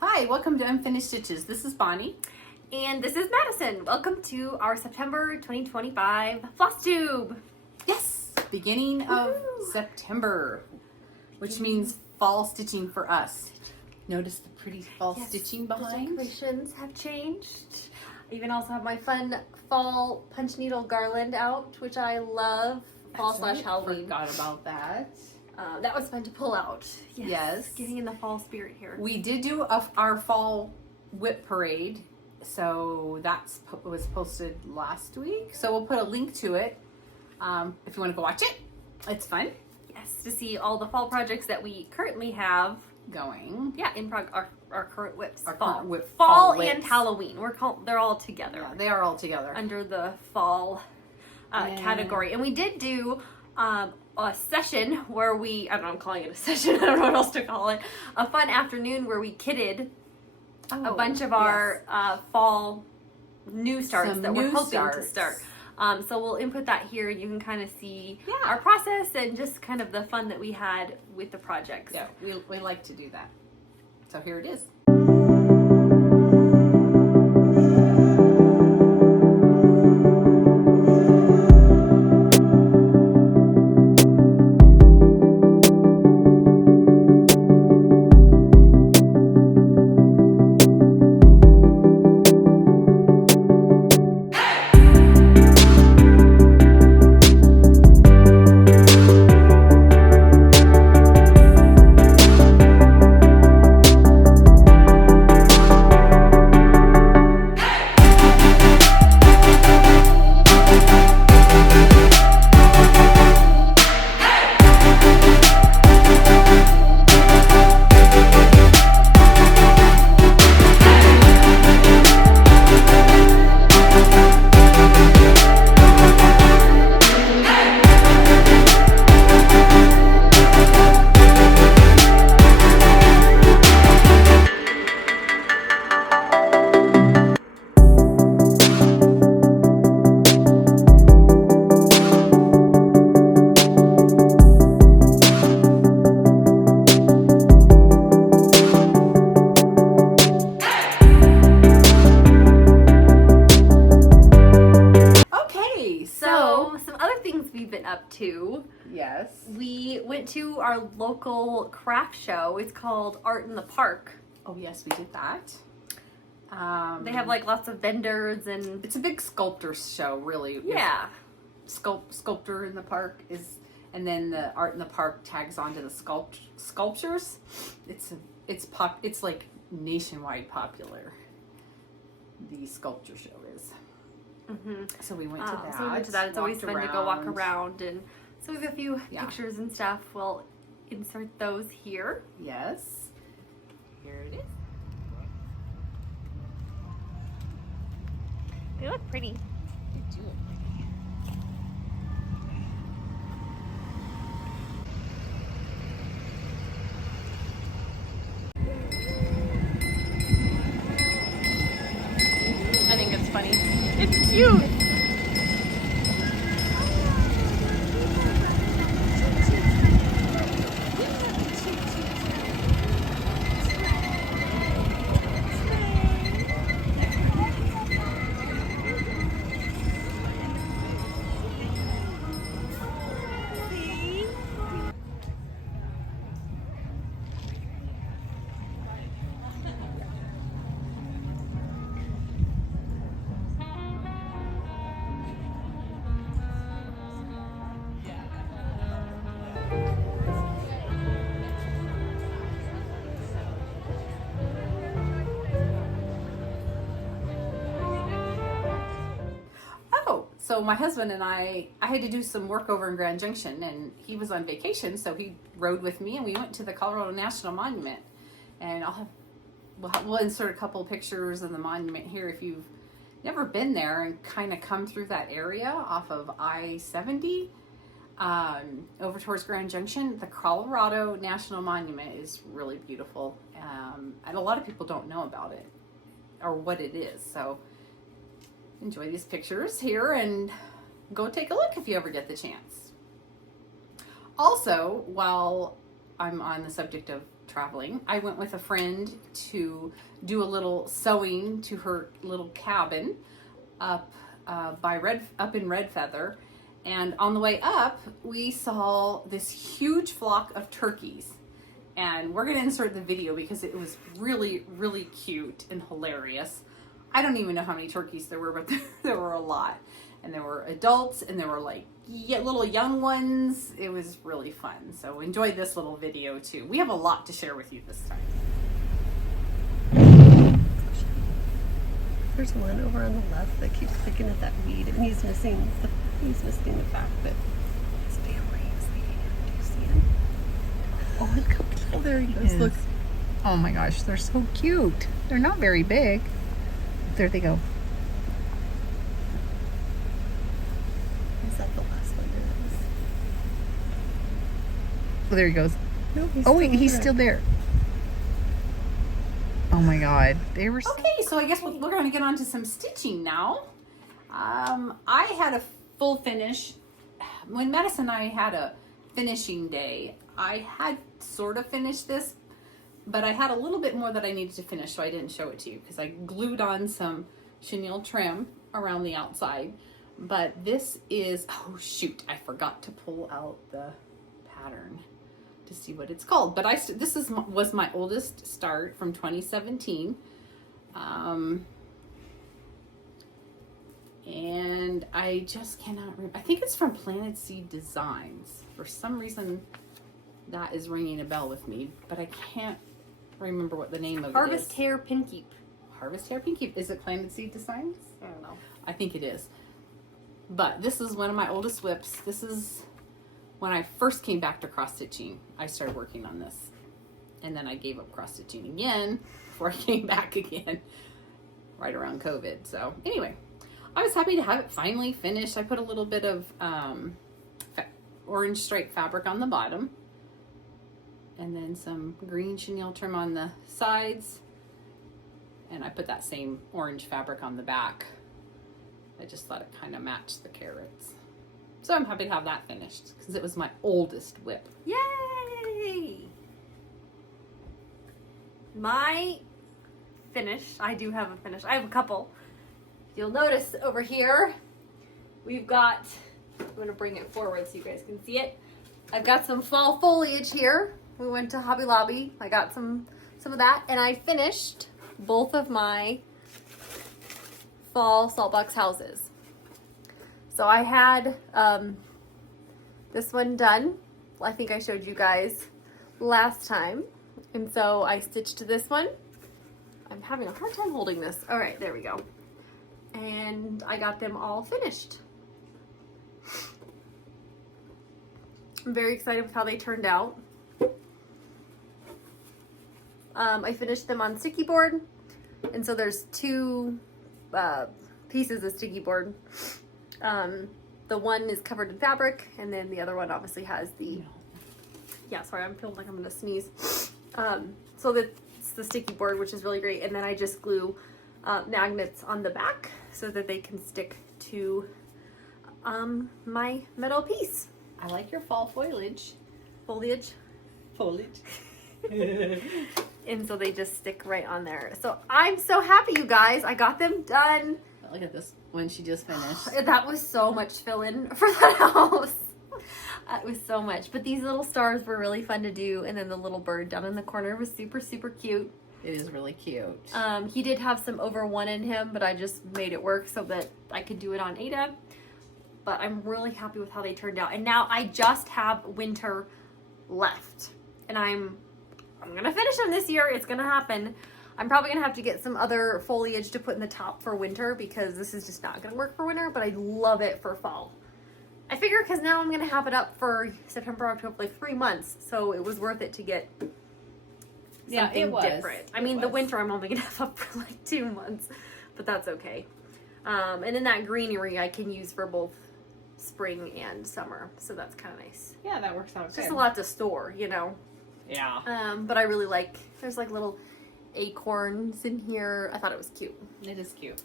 Hi, welcome to Unfinished Stitches. This is Bonnie. And this is Madison. Welcome to our September 2025 Flosstube. Yes, beginning of September, which means fall stitching for us. Notice the pretty fall stitching behind? The decorations have changed. I even also have my fun fall punch needle garland out, which I love. Fall slash Halloween. Forgot about that. That was fun to pull out. Yes. Getting in the fall spirit here. We did do our fall whip parade, so that was posted last week. So we'll put a link to it if you want to go watch it. It's fun. Yes, to see all the fall projects that we currently have going. Yeah, in our current whips. Our fall. current whip. Fall whips. and Halloween. They're all together. Yeah, they are all together under the fall category. And we did do a session where I'm calling it a session, I don't know what else to call it, a fun afternoon where we kitted a bunch of our fall new starts that we're hoping to start. So we'll input that here. You can kind of see our process and just kind of the fun that we had with the projects. Yeah, we like to do that. So here it is. Yes. We went to our local craft show. It's called Art in the Park. Oh yes, we did that. They have like lots of vendors and it's a big sculptors show, really. Yeah. Sculptor in the park is, and then the Art in the Park tags onto the sculptures. It's like nationwide popular. The sculpture show is. Mm-hmm. So we went to that. So we went to that. It's always fun to go walk around, and so we have a few pictures and stuff. We'll insert those here. Yes. Here it is. They look pretty. They do look pretty. I think it's funny. It's cute. So my husband and I had to do some work over in Grand Junction, and he was on vacation, so he rode with me, and we went to the Colorado National Monument. And we'll insert a couple of pictures of the monument here if you've never been there and kind of come through that area off of I-70 over towards Grand Junction. The Colorado National Monument is really beautiful, and a lot of people don't know about it or what it is. So enjoy these pictures here and go take a look if you ever get the chance. Also, while I'm on the subject of traveling, I went with a friend to do a little sewing to her little cabin up up in Red Feather. And on the way up, we saw this huge flock of turkeys. And we're going to insert the video because it was really, really cute and hilarious. I don't even know how many turkeys there were, but there were a lot. And there were adults and there were like little young ones. It was really fun. So enjoy this little video too. We have a lot to share with you this time. There's one over on the left that keeps picking at that weed, and he's missing the fact that his family is leading him. Do you see him? Oh, look how cute. Oh, there he goes. Look. Oh my gosh, they're so cute. They're not very big. There they go. Is that the last one? Oh, there he goes. No, he's oh wait, he's still there. Oh my god, they were. Okay, so I guess we're going to get on to some stitching now. I had a full finish. When Madison and I had a finishing day, I had sort of finished this, but I had a little bit more that I needed to finish, so I didn't show it to you because I glued on some chenille trim around the outside. But this is, oh shoot, I forgot to pull out the pattern to see what it's called. But this was my oldest start from 2017. And I just cannot remember. I think it's from Planet Seed Designs. For some reason, that is ringing a bell with me, but I can't remember what the name of it is. Harvest Hair Pinkeep. Harvest Hair Pinkeep. Is it Planet Seed Designs? I don't know. I think it is. But this is one of my oldest whips. This is when I first came back to cross stitching. I started working on this, and then I gave up cross stitching again before I came back again, right around COVID. So anyway, I was happy to have it finally finished. I put a little bit of orange stripe fabric on the bottom, and then some green chenille trim on the sides, and I put that same orange fabric on the back. I just thought it kind of matched the carrots. So I'm happy to have that finished because it was my oldest whip. Yay! My finish, I do have a finish. I have a couple. You'll notice over here, we've got, I'm going to bring it forward so you guys can see it. I've got some fall foliage here. We went to Hobby Lobby. I got some of that, and I finished both of my fall saltbox houses. So I had this one done. I think I showed you guys last time. And so I stitched this one. I'm having a hard time holding this. All right, there we go. And I got them all finished. I'm very excited with how they turned out. I finished them on sticky board. And so there's two pieces of sticky board. The one is covered in fabric, and then the other one obviously has the, yeah, sorry, I'm feeling like I'm gonna sneeze. So that's the sticky board, which is really great. And then I just glue magnets on the back so that they can stick to my metal piece. I like your fall foliage. Foliage. And so they just stick right on there. So I'm so happy, you guys. I got them done. Look at this one she just finished. That was so much fill-in for that house. It was so much. But these little stars were really fun to do. And then the little bird down in the corner was super, super cute. It is really cute. He did have some over one in him, but I just made it work so that I could do it on Ada. But I'm really happy with how they turned out. And now I just have winter left. And I'm going to finish them this year. It's going to happen. I'm probably going to have to get some other foliage to put in the top for winter because this is just not going to work for winter, but I love it for fall. I figure because now I'm going to have it up for September, October, like 3 months. So it was worth it to get something different. I mean, the winter I'm only going to have up for like 2 months, but that's okay. And then that greenery I can use for both spring and summer. So that's kind of nice. Yeah, that works out It's just a lot to store, you know. Yeah. But I really like, there's like little acorns in here. I thought it was cute. It is cute.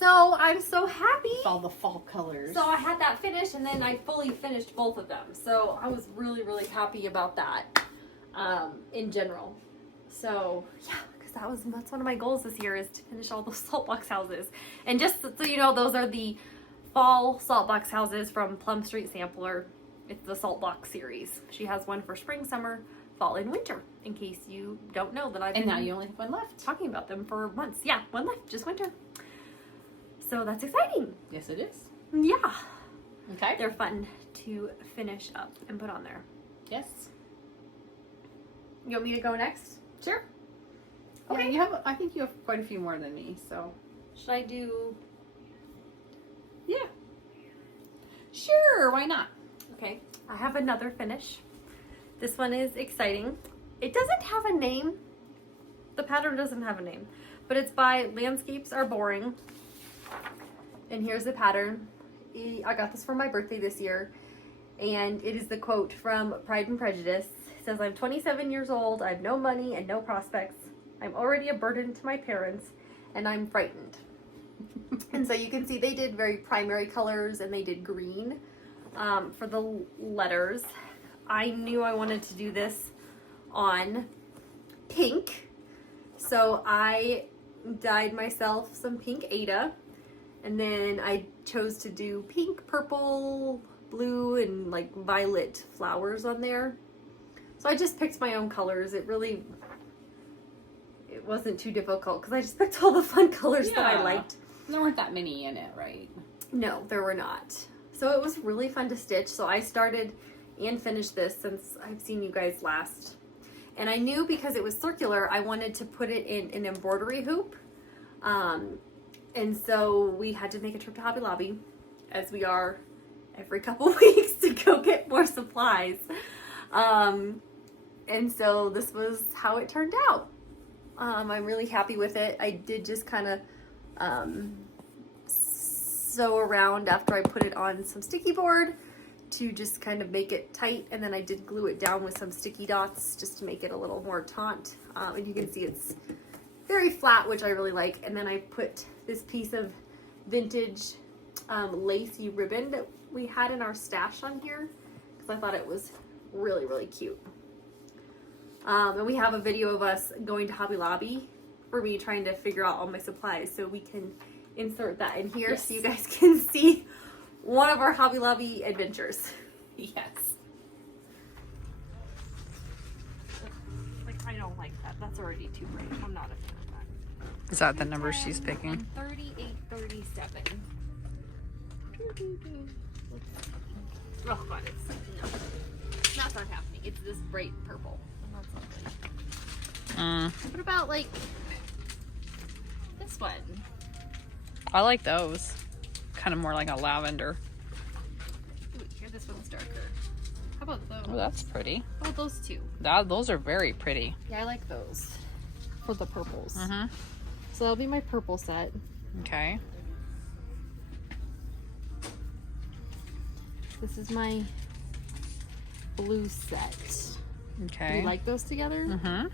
So I'm so happy. With all the fall colors. So I had that finished, and then I fully finished both of them. So I was really, really happy about that. in general. So yeah, because that's one of my goals this year, is to finish all those salt box houses. And just so you know, those are the fall salt box houses from Plum Street Sampler. It's the salt box series. She has one for spring, summer, fall, and winter, in case you don't know that I've been, and now you only have one left, talking about them for months. Yeah, one left, just winter. So that's exciting. Yes, it is. Yeah. Okay. They're fun to finish up and put on there. Yes. You want me to go next? Sure. Okay. Yeah, you have. I think you have quite a few more than me. So. Should I do? Yeah. Sure. Why not? Okay. I have another finish. This one is exciting. It doesn't have a name. The pattern doesn't have a name, but it's by Landscapes Are Boring. And here's the pattern. I got this for my birthday this year, and it is the quote from Pride and Prejudice. It says, "I'm 27 years old, I have no money and no prospects. I'm already a burden to my parents, and I'm frightened." And so you can see they did very primary colors, and they did green for the letters. I knew I wanted to do this on pink, so I dyed myself some pink Ada. And then I chose to do pink, purple, blue, and like violet flowers on there. So I just picked my own colors. It wasn't too difficult because I just picked all the fun colors that I liked. There weren't that many in it, right? No, there were not. So it was really fun to stitch. So I started and finished this since I've seen you guys last. And I knew because it was circular, I wanted to put it in an embroidery hoop. And so we had to make a trip to Hobby Lobby, as we are every couple weeks, to go get more supplies. And so this was how it turned out. I'm really happy with it. I did just kind of sew around after I put it on some sticky board to just kind of make it tight, and then I did glue it down with some sticky dots just to make it a little more taut. And you can see it's very flat, which I really like. And then I put this piece of vintage lacy ribbon that we had in our stash on here because I thought it was really, really cute. And we have a video of us going to Hobby Lobby for me trying to figure out all my supplies, so we can insert that in here so you guys can see one of our Hobby Lobby adventures. Yes. Like, I don't like that. That's already too bright. I'm not a fan of that. Is that the number she's picking? 3837. Oh god, that's not happening. It's this bright purple. That's not good. What about like this one? I like those. Kind of more like a lavender. Ooh, here, this one's darker. How about those? Oh, that's pretty. How about those two? Those are very pretty. Yeah, I like those for the purples. Mm-hmm. So that'll be my purple set. Okay. This is my blue set. Okay. Do you like those together? Mm-hmm.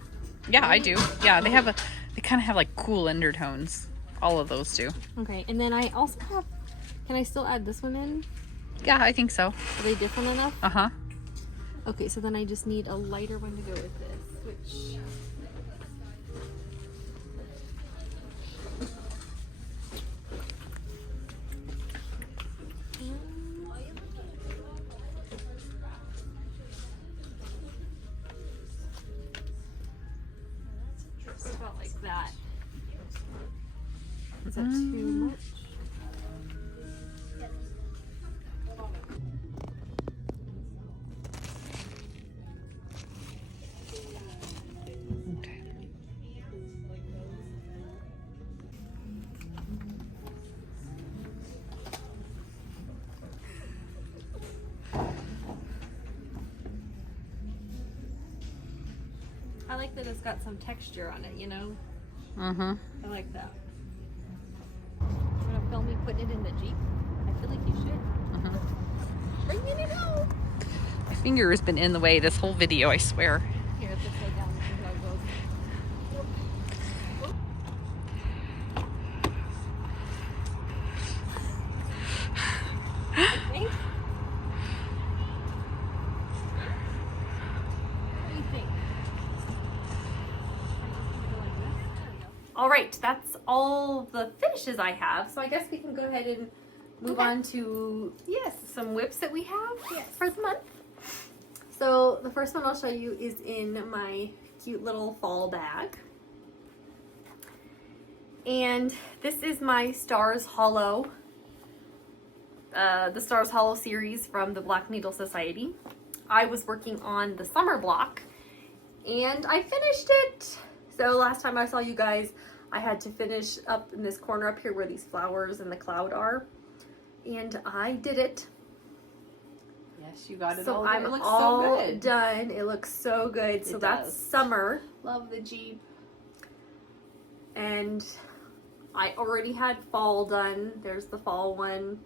Yeah, I do. Yeah, they kind of have like cool undertones. All of those do. Okay, and then I also have, can I still add this one in? Yeah, I think so. Are they different enough? Uh-huh. Okay, so then I just need a lighter one to go with this, which... about like that. Is that too much? Okay. I like that it's got some texture on it, you know? Mm-hmm. I like that. You want to film me putting it in the Jeep? I feel like you should. Mm-hmm. Bringing it home! My finger has been in the way this whole video, I swear. Here, let's lay down and see how it goes. I think. What do you think? All right, that's all the finishes I have. So I guess we can go ahead and move on to some whips that we have for the month. So the first one I'll show you is in my cute little fall bag. And this is my Stars Holo, the Stars Holo series from the Black Needle Society. I was working on the summer block and I finished it. So last time I saw you guys, I had to finish up in this corner up here where these flowers and the cloud are. And I did it. Yes, you got it So all. I'm it looks all so good. done. It looks so good. So that's summer. Love the Jeep. And I already had fall done. There's the fall one.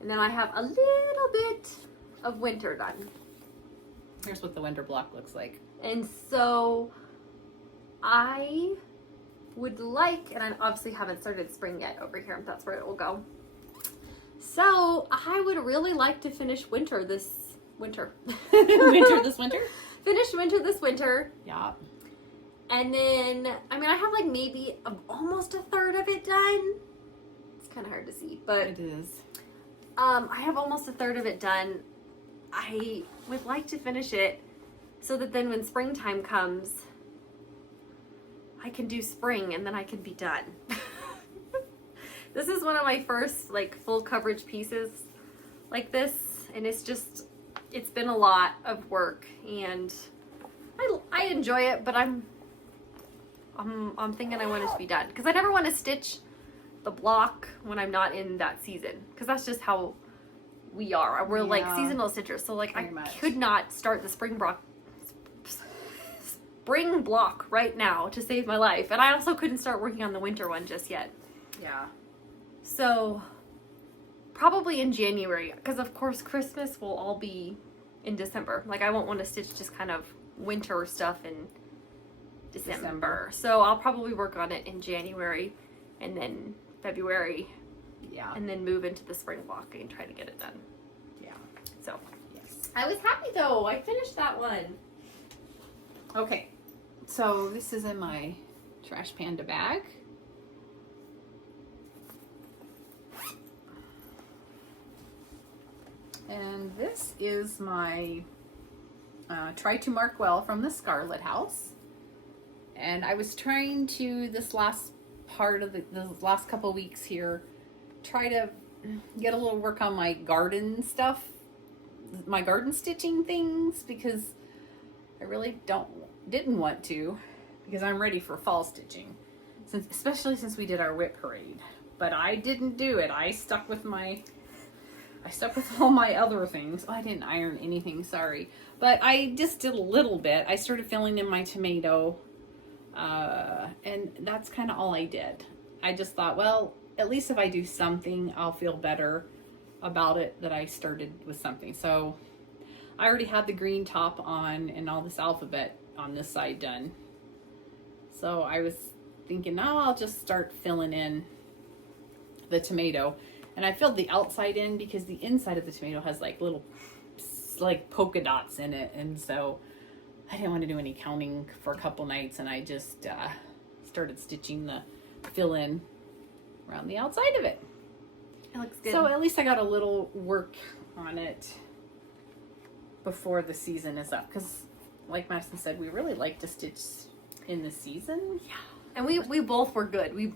And then I have a little bit of winter done. Here's what the winter block looks like. And so I would like, and I obviously haven't started spring yet over here. That's where it will go. So I would really like to finish winter this winter. Winter this winter? Finish winter this winter. Yeah. And then, I mean, I have like maybe almost a third of it done. It's kind of hard to see, but It is. I have almost a third of it done. I would like to finish it so that then when springtime comes, I can do spring and then I can be done. This is one of my first like full coverage pieces like this, and it's been a lot of work, and I enjoy it, but I'm thinking I want it to be done because I never want to stitch the block when I'm not in that season, because that's just how we are. We're like seasonal stitchers, so like I could not start the spring block right now to save my life, and I also couldn't start working on the winter one just yet. Yeah. So probably in January, because of course Christmas will all be in December. Like I won't want to stitch just kind of winter stuff in December. So I'll probably work on it in January and then February. Yeah. And then move into the spring block and try to get it done. Yeah. So Yes. I was happy though. I finished that one. Okay. So this is in my Trash Panda bag. And this is my Try to Mark Well from the Scarlet house. And I was trying to, this last part of the last couple weeks here, try to get a little work on my garden stuff, my garden stitching things, because I really didn't want to, because I'm ready for fall stitching, especially since we did our whip parade. But I didn't do it. I stuck with all my other things. Oh, I didn't iron anything, sorry. But I just did a little bit. I started filling in my tomato, and that's kind of all I did. I just thought, well, at least if I do something, I'll feel better about it that I started with something. So I already had the green top on and all this alphabet on this side done. So I was thinking, now I'll just start filling in the tomato. And I filled the outside in because the inside of the tomato has like little like polka dots in it. And so I didn't want to do any counting for a couple nights, and I just started stitching the fill in around the outside of it. It looks good. So at least I got a little work on it before the season is up, because like Madison said, we really like to stitch in the season. Yeah. And we both were good. We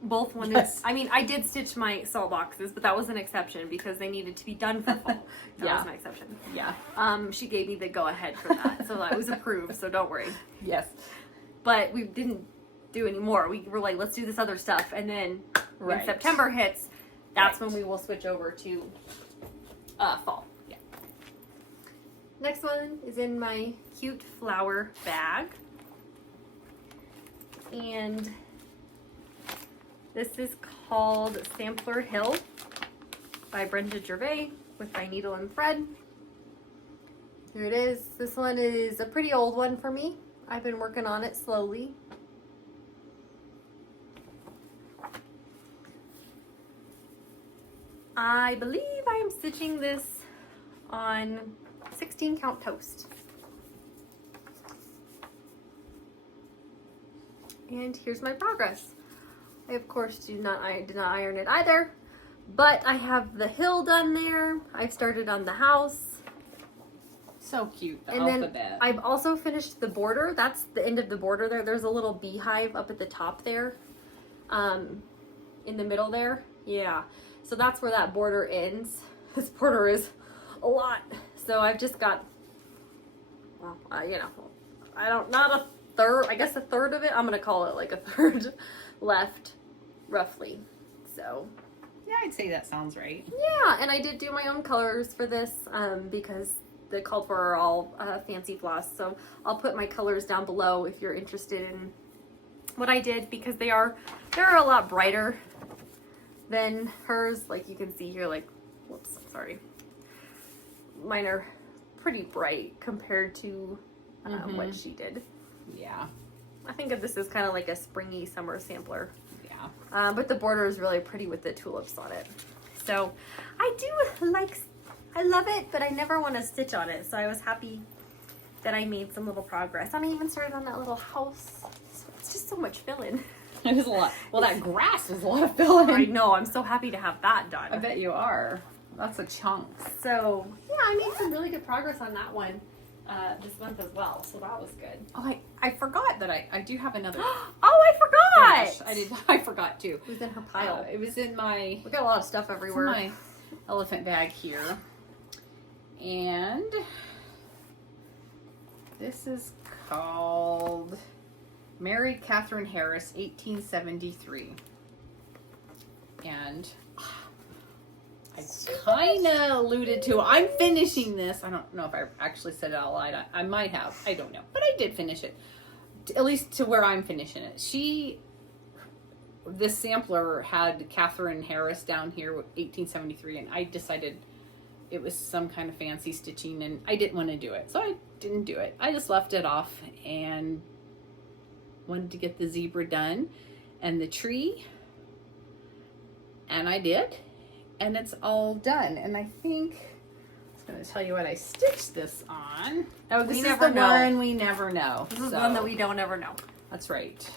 both wanted, Yes. I mean, I did stitch my salt boxes, but that was an exception because they needed to be done for fall. That was an exception. Yeah. She gave me the go ahead for that, so that was approved, so don't worry. Yes. But we didn't do any more. We were like, let's do this other stuff, and then when Right. September hits, that's Right. when we will switch over to fall. Yeah. Next one is in my cute flower bag. And this is called Sampler Hill by Brenda Gervais with my needle and thread. Here it is. This one is a pretty old one for me. I've been working on it slowly. I believe I am stitching this on 16 count toast. And here's my progress. I of course did not iron it either, but I have the hill done there. I've started on the house. So cute, the And alphabet. then I've also finished the border. That's the end of the border there. There's a little beehive up at the top there. In the middle there. Yeah. So that's where that border ends. This border is a lot. So I've just got, well, you know, not a third, I guess a third of it. I'm going to call it like a third left, roughly. So. Yeah, I'd say that sounds right. Yeah, and I did do my own colors for this because the called for are all fancy floss. So I'll put my colors down below if you're interested in what I did, because they're a lot brighter than hers. Like you can see here, like, whoops, sorry. Mine are pretty bright compared to what she did. Yeah. I think of this as kind of like a springy summer sampler. Yeah. But the border is really pretty with the tulips on it. So I love it, but I never want to stitch on it. So I was happy that I made some little progress. And I even started on that little house. So it's just so much filling. It was a lot. Well, that grass was a lot of filling. I know. I'm so happy to have that done. I bet you are. That's a chunk. So yeah, I made some really good progress on that one this month as well. So that was good. Oh, I forgot that I do have another. Oh, I forgot. I forgot too. It was in her pile. It was in my. We got a lot of stuff It's in everywhere. my elephant bag here, and this is called Mary Katherine Harris, 1873, and I kind of alluded to. I'm finishing this. I don't know if I actually said it out loud. I might have. I don't know, but I did finish it, at least to where I'm finishing it. This sampler had Katherine Harris down here, 1873, and I decided it was some kind of fancy stitching, and I didn't want to do it, so I didn't do it. I just left it off and wanted to get the zebra done and the tree, and I did, and it's all done. And I think I was going to tell you what I stitched this on. Oh, this is the one we never know. This is one that we don't ever know. That's right.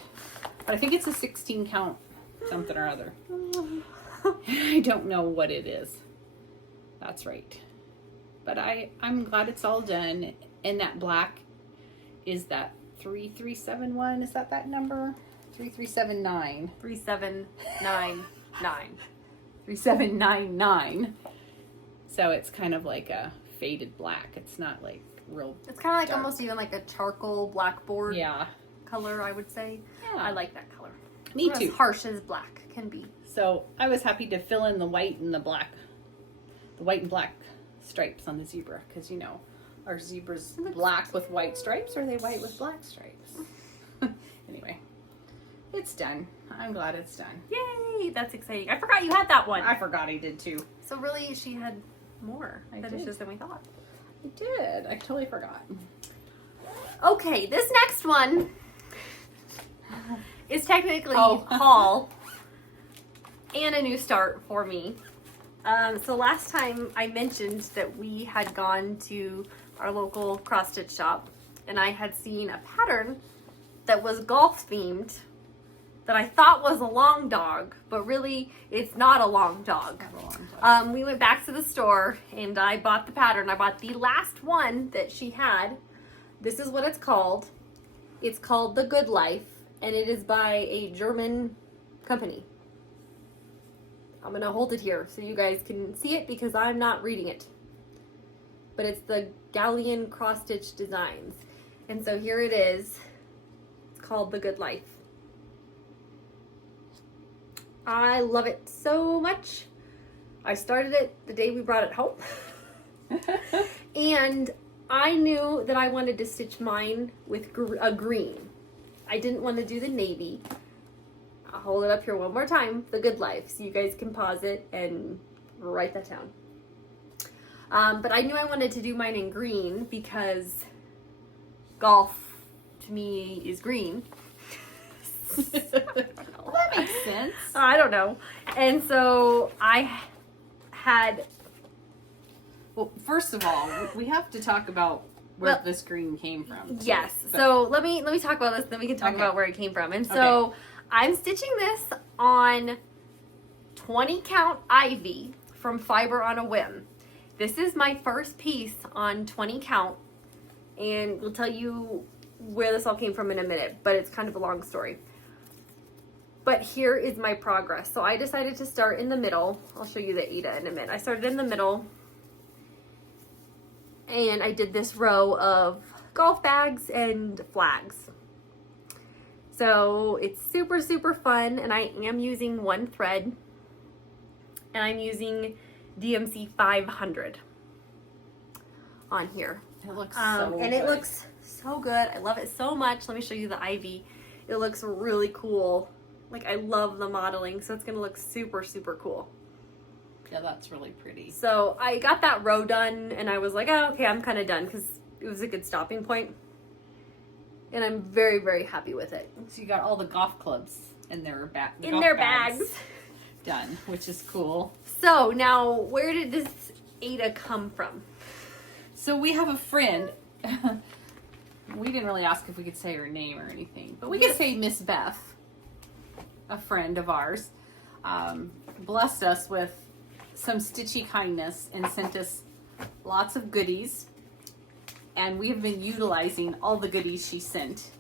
But I think it's a 16 count something or other. I don't know what it is. That's right. But I'm glad it's all done. And that black is that 3371. Is that number? 3379. 3799. 3799. So it's kind of like a faded black. It's not like real. It's kind of like dark. almost even like a charcoal blackboard Yeah. color, I would say. Yeah. I like that color. Me Not too. As harsh as black can be. So I was happy to fill in the white and the black, the white and black stripes on the zebra, because you know, are zebras black with white stripes, or are they white with black stripes? Anyway, it's done. I'm glad it's done. Yay! That's exciting. I forgot you had that one. I forgot I did too. So really, she had more finishes than we thought. I did. I totally forgot. Okay, this next one is technically haul and a new start for me. So last time I mentioned that we had gone to our local cross stitch shop, and I had seen a pattern that was golf themed that I thought was a long dog, but really it's not a long dog. We went back to the store and I bought the pattern. I bought the last one that she had. This is what it's called. It's called The Good Life, and it is by a German company. I'm going to hold it here so you guys can see it because I'm not reading it. But it's the Galleon Cross Stitch Designs. And so here it is. It's called The Good Life. I love it so much. I started it the day we brought it home. And I knew that I wanted to stitch mine with a green. I didn't want to do the navy. I'll hold it up here one more time. The Good Life. So you guys can pause it and write that down. But I knew I wanted to do mine in green because golf to me is green. Well, that makes sense. I don't know. And so I had... Well, first of all, we have to talk about where this green came from. Yes. So let me talk about this, then we can talk about where it came from. And so I'm stitching this on 20 count ivy from Fiber on a Whim. This is my first piece on 20 count, and we'll tell you where this all came from in a minute, but it's kind of a long story. But here is my progress. So I decided to start in the middle. I'll show you the Ada in a minute. I started in the middle, and I did this row of golf bags and flags. So it's super, super fun, and I am using one thread, and I'm using DMC 500 on here. It looks so good. And it looks so good. I love it so much. Let me show you the ivy. It looks really cool. Like, I love the modeling, so it's gonna look super, super cool. Yeah, that's really pretty. So I got that row done, and I was like, oh, okay, I'm kind of done, because it was a good stopping point. And I'm very, very happy with it. So you got all the golf clubs in their bags done, which is cool. So now, where did this Ada come from? So we have a friend. We didn't really ask if we could say her name or anything, but we could say Miss Beth, a friend of ours, blessed us with some stitchy kindness and sent us lots of goodies, and we have been utilizing all the goodies she sent.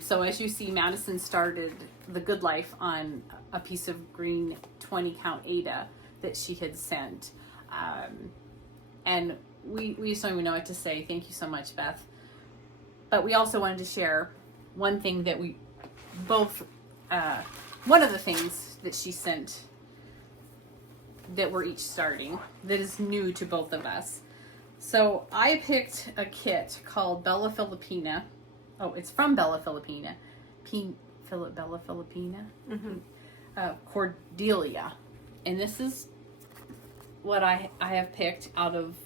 So as you see, Madison started the good life on a piece of green 20 count Ada that she had sent, and we just don't even know what to say. Thank you so much, Beth. But we also wanted to share one thing that we both, one of the things that she sent that we're each starting that is new to both of us. So I picked a kit called Bella Filipina. Oh, it's from Bella Filipina. Bella Filipina? Mm-hmm. Cordelia. And this is what I have picked out of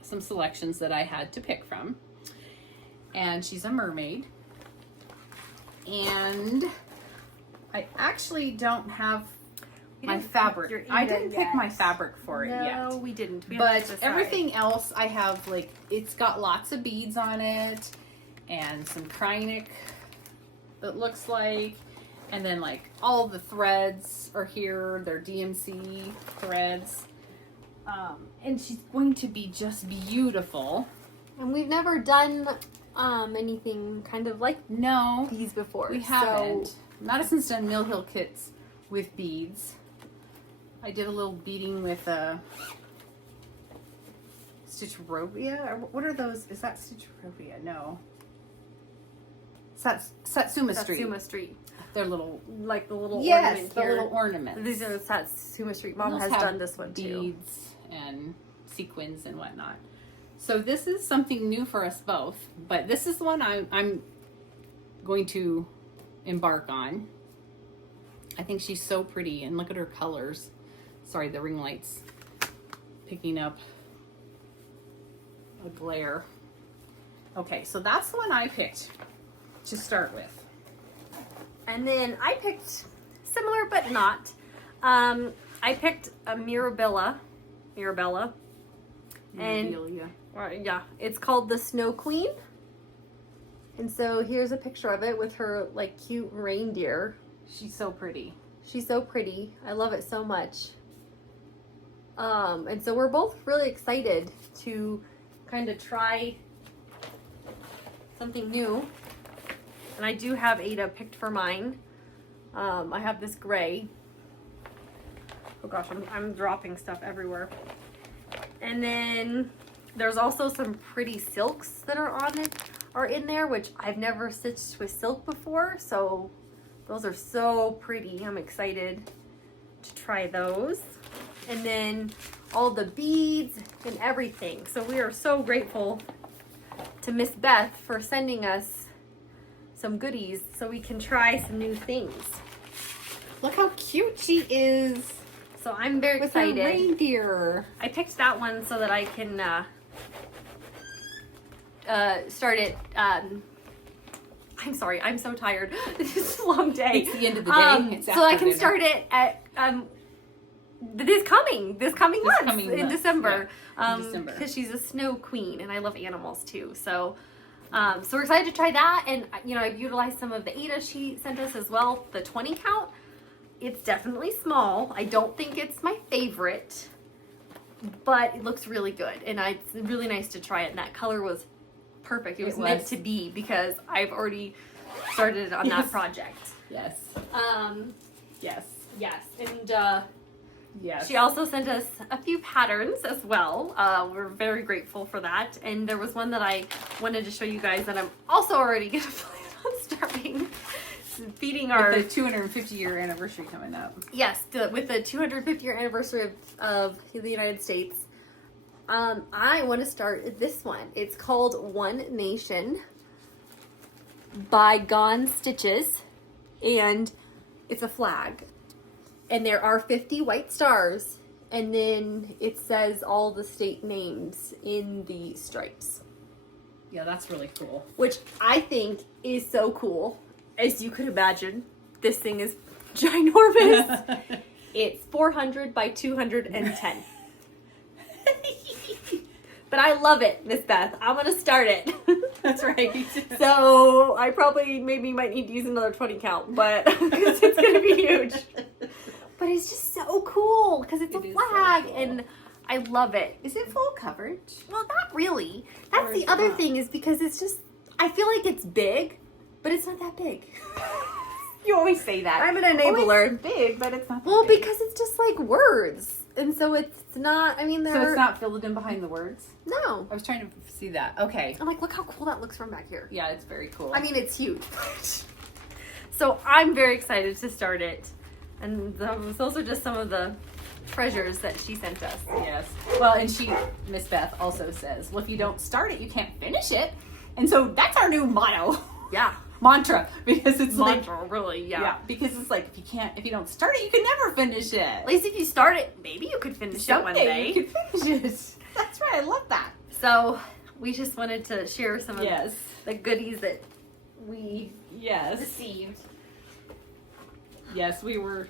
some selections that I had to pick from. And she's a mermaid. And I actually don't have my fabric. I didn't pick my fabric for it yet. No, we didn't. But everything else I have, like, it's got lots of beads on it and some Krynic, it looks like. And then, like, all the threads are here. They're DMC threads. And she's going to be just beautiful. And we've never done anything kind of like these before. We haven't. So Madison's done Mill Hill kits with beads. I did a little beading with Stitchrovia. Or what are those? Is that Stitchrovia? No. Satsuma Street. Satsuma Street. They're little, like the little yes, ornament the here. little ornaments. These are Satsuma Street. Mom Those has done this one too. Beads and sequins and whatnot. So this is something new for us both, but this is the one I'm going to embark on. I think she's so pretty, and look at her colors. Sorry, the ring light's picking up a glare. Okay, so that's the one I picked to start with. And then I picked similar but not. I picked a Mirabella. And yeah, it's called the Snow Queen. And so here's a picture of it with her like cute reindeer. She's so pretty. She's so pretty. I love it so much. And so we're both really excited to kind of try something new. And I do have Ada picked for mine. I have this gray. Oh gosh, I'm dropping stuff everywhere. And then there's also some pretty silks that are in there, which I've never stitched with silk before. So those are so pretty. I'm excited to try those. And then all the beads and everything. So we are so grateful to Miss Beth for sending us some goodies so we can try some new things. Look how cute she is. So I'm very excited. With her reindeer. I picked that one so that I can start it. I'm sorry, I'm so tired. This is a long day. It's the end of the day. So I can start it at this coming month coming in month, December. yeah, in December. Because she's a snow queen and I love animals too. So so we're excited to try that, and you know, I've utilized some of the Ada she sent us as well, the 20 count. It's definitely small. I don't think it's my favorite, but it looks really good, and it's really nice to try it, and that color was perfect. It was meant to be because I've already started on that project. Yes. Yes. Yes, and Yes. she also sent us a few patterns as well. We're very grateful for that. And there was one that I wanted to show you guys that I'm also already going to plan on starting feeding our... With the 250-year anniversary coming up. Yes, with the 250-year anniversary of the United States. I want to start this one. It's called One Nation by Gone Stitches. And it's a flag. And there are 50 white stars, and then it says all the state names in the stripes. Yeah, that's really cool. Which I think is so cool. As you could imagine, this thing is ginormous. It's 400 by 210. But I love it, Miss Beth. I'm going to start it. That's right. So I probably maybe might need to use another 20 count, but because it's going to be huge. But it's just so cool because it's a flag, so cool. And I love it. Is it full coverage? Well, not really. That's the other thing, is because it's just, I feel like it's big, but it's not that big. You always say that. I'm an enabler. It's big, but it's not that Well, big. because it's just like words. And so it's not, I mean, So it's not filled in behind the words? No. I was trying to see that. Okay. I'm like, look how cool that looks from back here. Yeah, it's very cool. I mean, it's huge. So I'm very excited to start it. And those are just some of the treasures that she sent us. Yes. Well, and Miss Beth also says, well, if you don't start it, you can't finish it. And so that's our new motto. Yeah. Mantra. Because it's Mantra, really, yeah. Because it's like, if you don't start it, you can never finish it. At least if you start it, maybe you could finish it one day. You can finish it. That's right. I love that. So we just wanted to share some of Yes. the goodies that we Yes. received. Yes, we were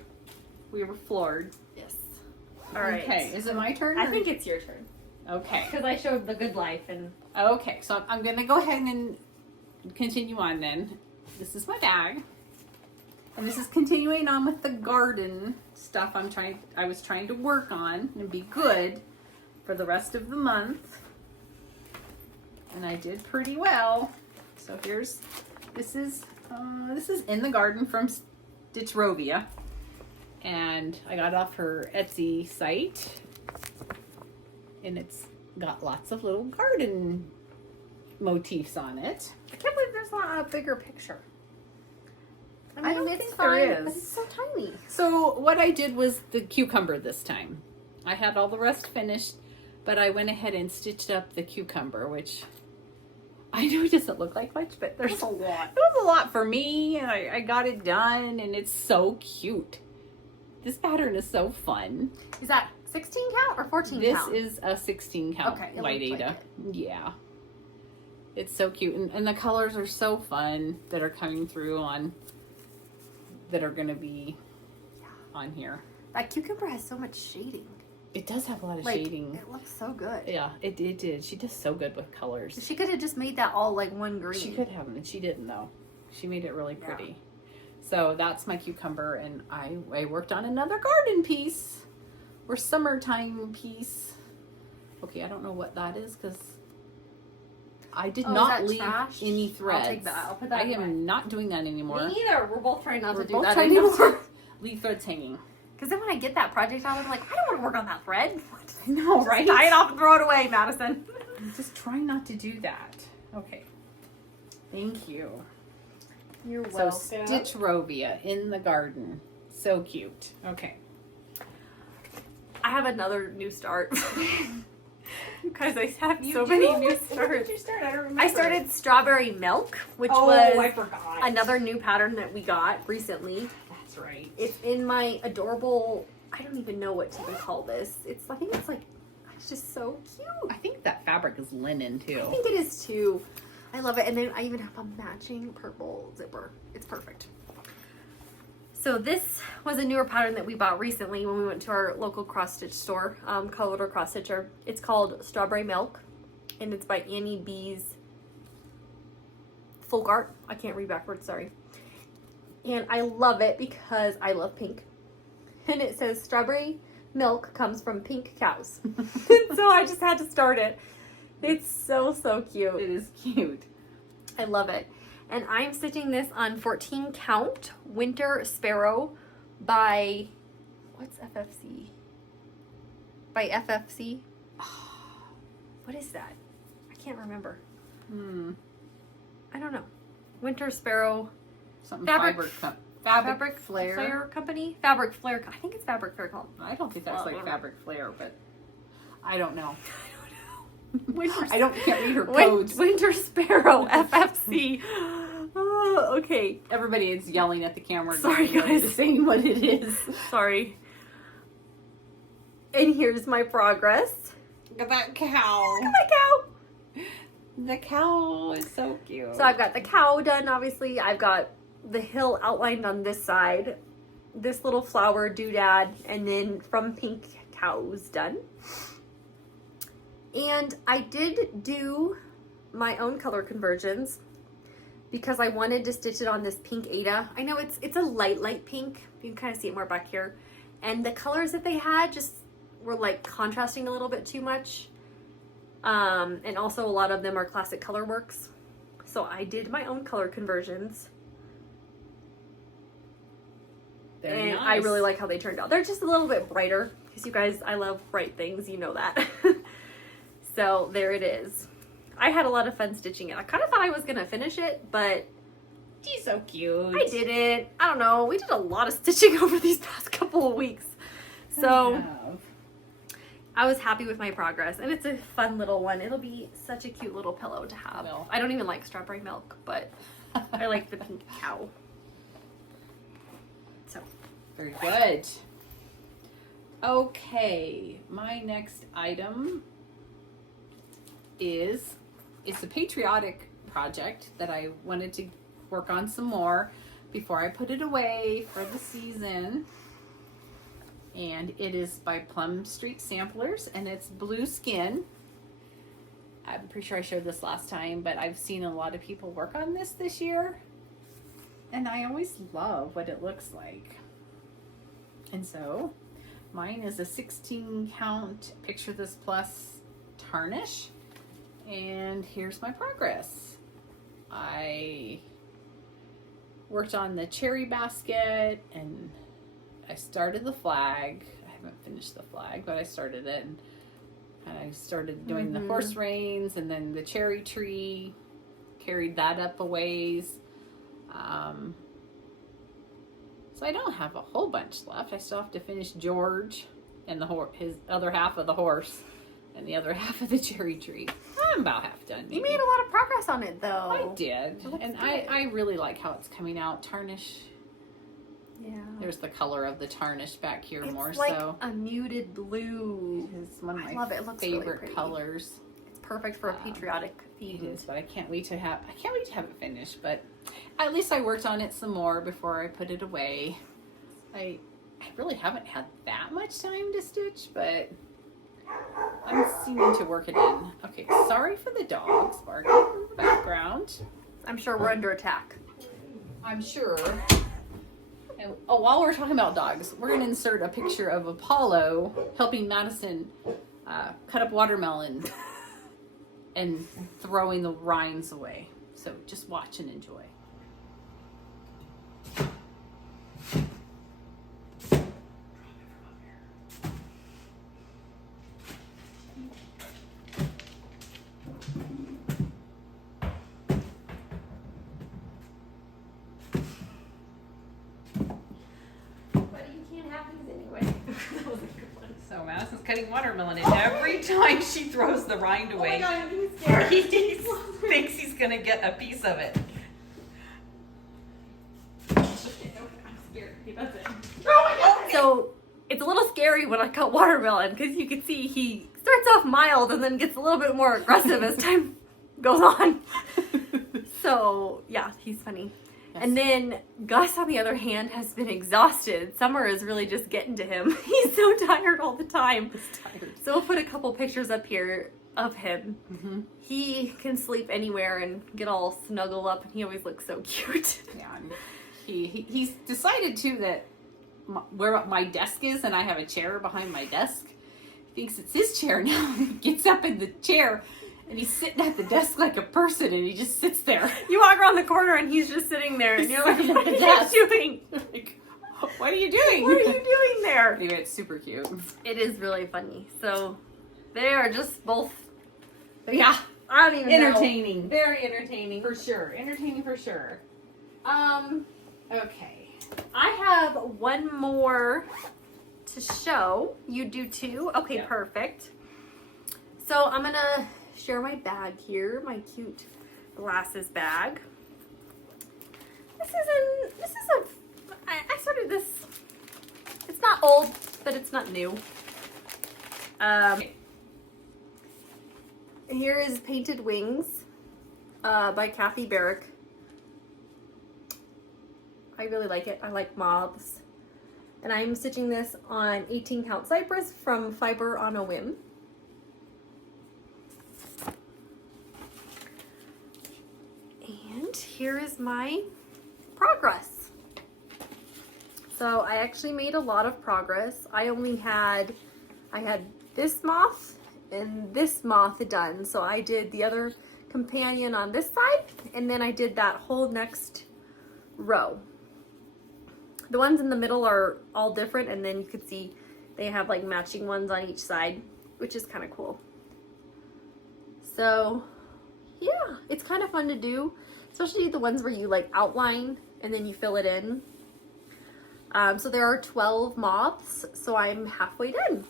floored. Yes. All right. Okay, is it my turn? I think it's your turn. Okay. Because I showed the good life and... Okay, so I'm going to go ahead and continue on then. This is my bag. And this is continuing on with the garden stuff I was trying to work on and be good for the rest of the month. And I did pretty well. So this is in the garden from Stitchrovia, and I got it off her Etsy site, and it's got lots of little garden motifs on it. I can't believe there's not a bigger picture. I mean, don't it's think fine, there is. but it's so tiny. So what I did was the cucumber this time. I had all the rest finished, but I went ahead and stitched up the cucumber, which I know it doesn't look like much, but there's a lot. It was a lot for me, and I got it done, and it's so cute. This pattern is so fun. Is that 16 count or 14 count? This is a 16 count white Ada. Yeah. It's so cute. And the colors are so fun that are coming through that are going to be on here. That cucumber has so much shading. It does have a lot of shading. It looks so good. Yeah, it did. She does so good with colors. She could have just made that all like one green. She could have, and she didn't though. She made it really pretty. Yeah. So that's my cucumber, and I worked on another garden piece or summertime piece. Okay, I don't know what that is because I did not leave any threads. I'll take that. I'll put that away. I am not doing that anymore. Me neither. We're both trying not to do that anymore. anymore. Leave threads hanging. Because then when I get that project out, I'm like, I don't want to work on that thread. I know, right? Tie it off and throw it away, Madison. I'm just trying not to do that. Okay. Thank you. You're so welcome. Stitchrovia in the garden. So cute. Okay. I have another new start. Because I have so many new starts. What did you start? I don't remember. I started Strawberry Milk, which I forgot. Another new pattern that we got recently. That's right. It's in my adorable, I don't even know what to even call this. I think it's just so cute. I think that fabric is linen too. I think it is too. I love it. And then I even have a matching purple zipper. It's perfect. So this was a newer pattern that we bought recently when we went to our local cross stitch store, Colorado Cross Stitcher. It's called Strawberry Milk, and it's by Annie B's Folk Art. I can't read backwards, sorry. And I love it because I love pink. And it says strawberry milk comes from pink cows. So I just had to start it. It's so, so cute. It is cute. I love it. And I'm stitching this on 14 count Winter Sparrow by, what's FFC? By FFC? What is that? I can't remember. I don't know. Winter Sparrow. Something Fabric Flare. Flare Company? Fabric Flare. I think it's Fabric Flare Company. I don't think that's like Fabric Flare, but I don't know. Winter I can't read her codes. Winter Sparrow FFC. Oh, okay. Everybody is yelling at the camera. Sorry, guys. Saying what it is. Sorry. And here's my progress. Look at that cow. Look at that cow. The cow is so cute. So I've got the cow done, obviously. I've got the hill outlined on this side. This little flower doodad, and then from pink cows done. And I did do my own color conversions because I wanted to stitch it on this pink Ada. I know it's a light pink. You can kind of see it more back here. And the colors that they had just were like contrasting a little bit too much. And also a lot of them are classic color works. So I did my own color conversions. Very and nice. I really like how they turned out. They're just a little bit brighter. Because you guys, I love bright things. You know that. So there it is. I had a lot of fun stitching it. I kind of thought I was going to finish it, but She's so cute. I didn't. I don't know. We did a lot of stitching over these past couple of weeks. So I was happy with my progress. And it's a fun little one. It'll be such a cute little pillow to have. Well. I don't even like strawberry milk, but I like the pink cow. So Very good. Okay, my next item is it's a patriotic project that I wanted to work on some more before I put it away for the season. And it is by Plum Street Samplers, and it's blue skin. I'm pretty sure I showed this last time, but I've seen a lot of people work on this year. And I always love what it looks like. And so mine is a 16 count Picture This Plus tarnish. And here's my progress. I worked on the cherry basket and I started the flag. I haven't finished the flag, but I started it. And I started doing the horse reins and then the cherry tree. Carried that up a ways. So I don't have a whole bunch left. I still have to finish George and his other half of the horse and the other half of the cherry tree. I'm about half done. Maybe. you made a lot of progress on it, though. I did. And I really like how it's coming out. Tarnish. Yeah. There's the color of the tarnish back here more It's like so. a muted blue. It's one of I my love it. It looks really favorite pretty. colors. It's perfect for a patriotic It theme. is, but I can't wait to have it finished. But at least I worked on it some more before I put it away. I really haven't had that much time to stitch, but I'm seeming to work it in. Okay, sorry for the dogs barking in the background. I'm sure we're under attack. I'm sure. And, while we're talking about dogs, we're going to insert a picture of Apollo helping Madison cut up watermelon and throwing the rinds away. So just watch and enjoy. So Madison's cutting watermelon, and every time she throws the rind away, he thinks he's gonna get a piece of it. I'm scared. He doesn't. So it's a little scary when I cut watermelon because you can see he starts off mild and then gets a little bit more aggressive as time goes on. So yeah, he's funny. And then Gus, on the other hand, has been exhausted. Summer is really just getting to him. He's so tired all the time. He's tired. So we'll put a couple pictures up here of him. Mm-hmm. He can sleep anywhere and get all snuggled up, and he always looks so cute. Yeah, and he's decided too that where my desk is, and I have a chair behind my desk. He thinks it's his chair now. He gets up in the chair, and he's sitting at the desk like a person, and he just sits there. You walk around the corner, and he's just sitting there, and you're like, Sitting what at are the you desk. doing? Like, what are you doing? What are you doing there? Anyway, it's super cute. It is really funny. So they are just both, Yeah, I don't even know. entertaining. Very entertaining. For sure. Entertaining for sure. Okay. I have one more to show. You do too? Okay, Yeah. perfect. So I'm gonna share my bag here, my cute glasses bag. I started this, it's not old, but it's not new. Here is Painted Wings by Kathy Barrick. I really like it. I like moths. And I'm stitching this on 18 count cypress from Fiber on a Whim. And here is my progress. So I actually made a lot of progress. I had this moth and this moth done. So I did the other companion on this side, and then I did that whole next row. The ones in the middle are all different, and then you can see they have like matching ones on each side, which is kind of cool. So yeah, it's kind of fun to do, especially the ones where you like outline and then you fill it in. So there are 12 moths, so I'm halfway done.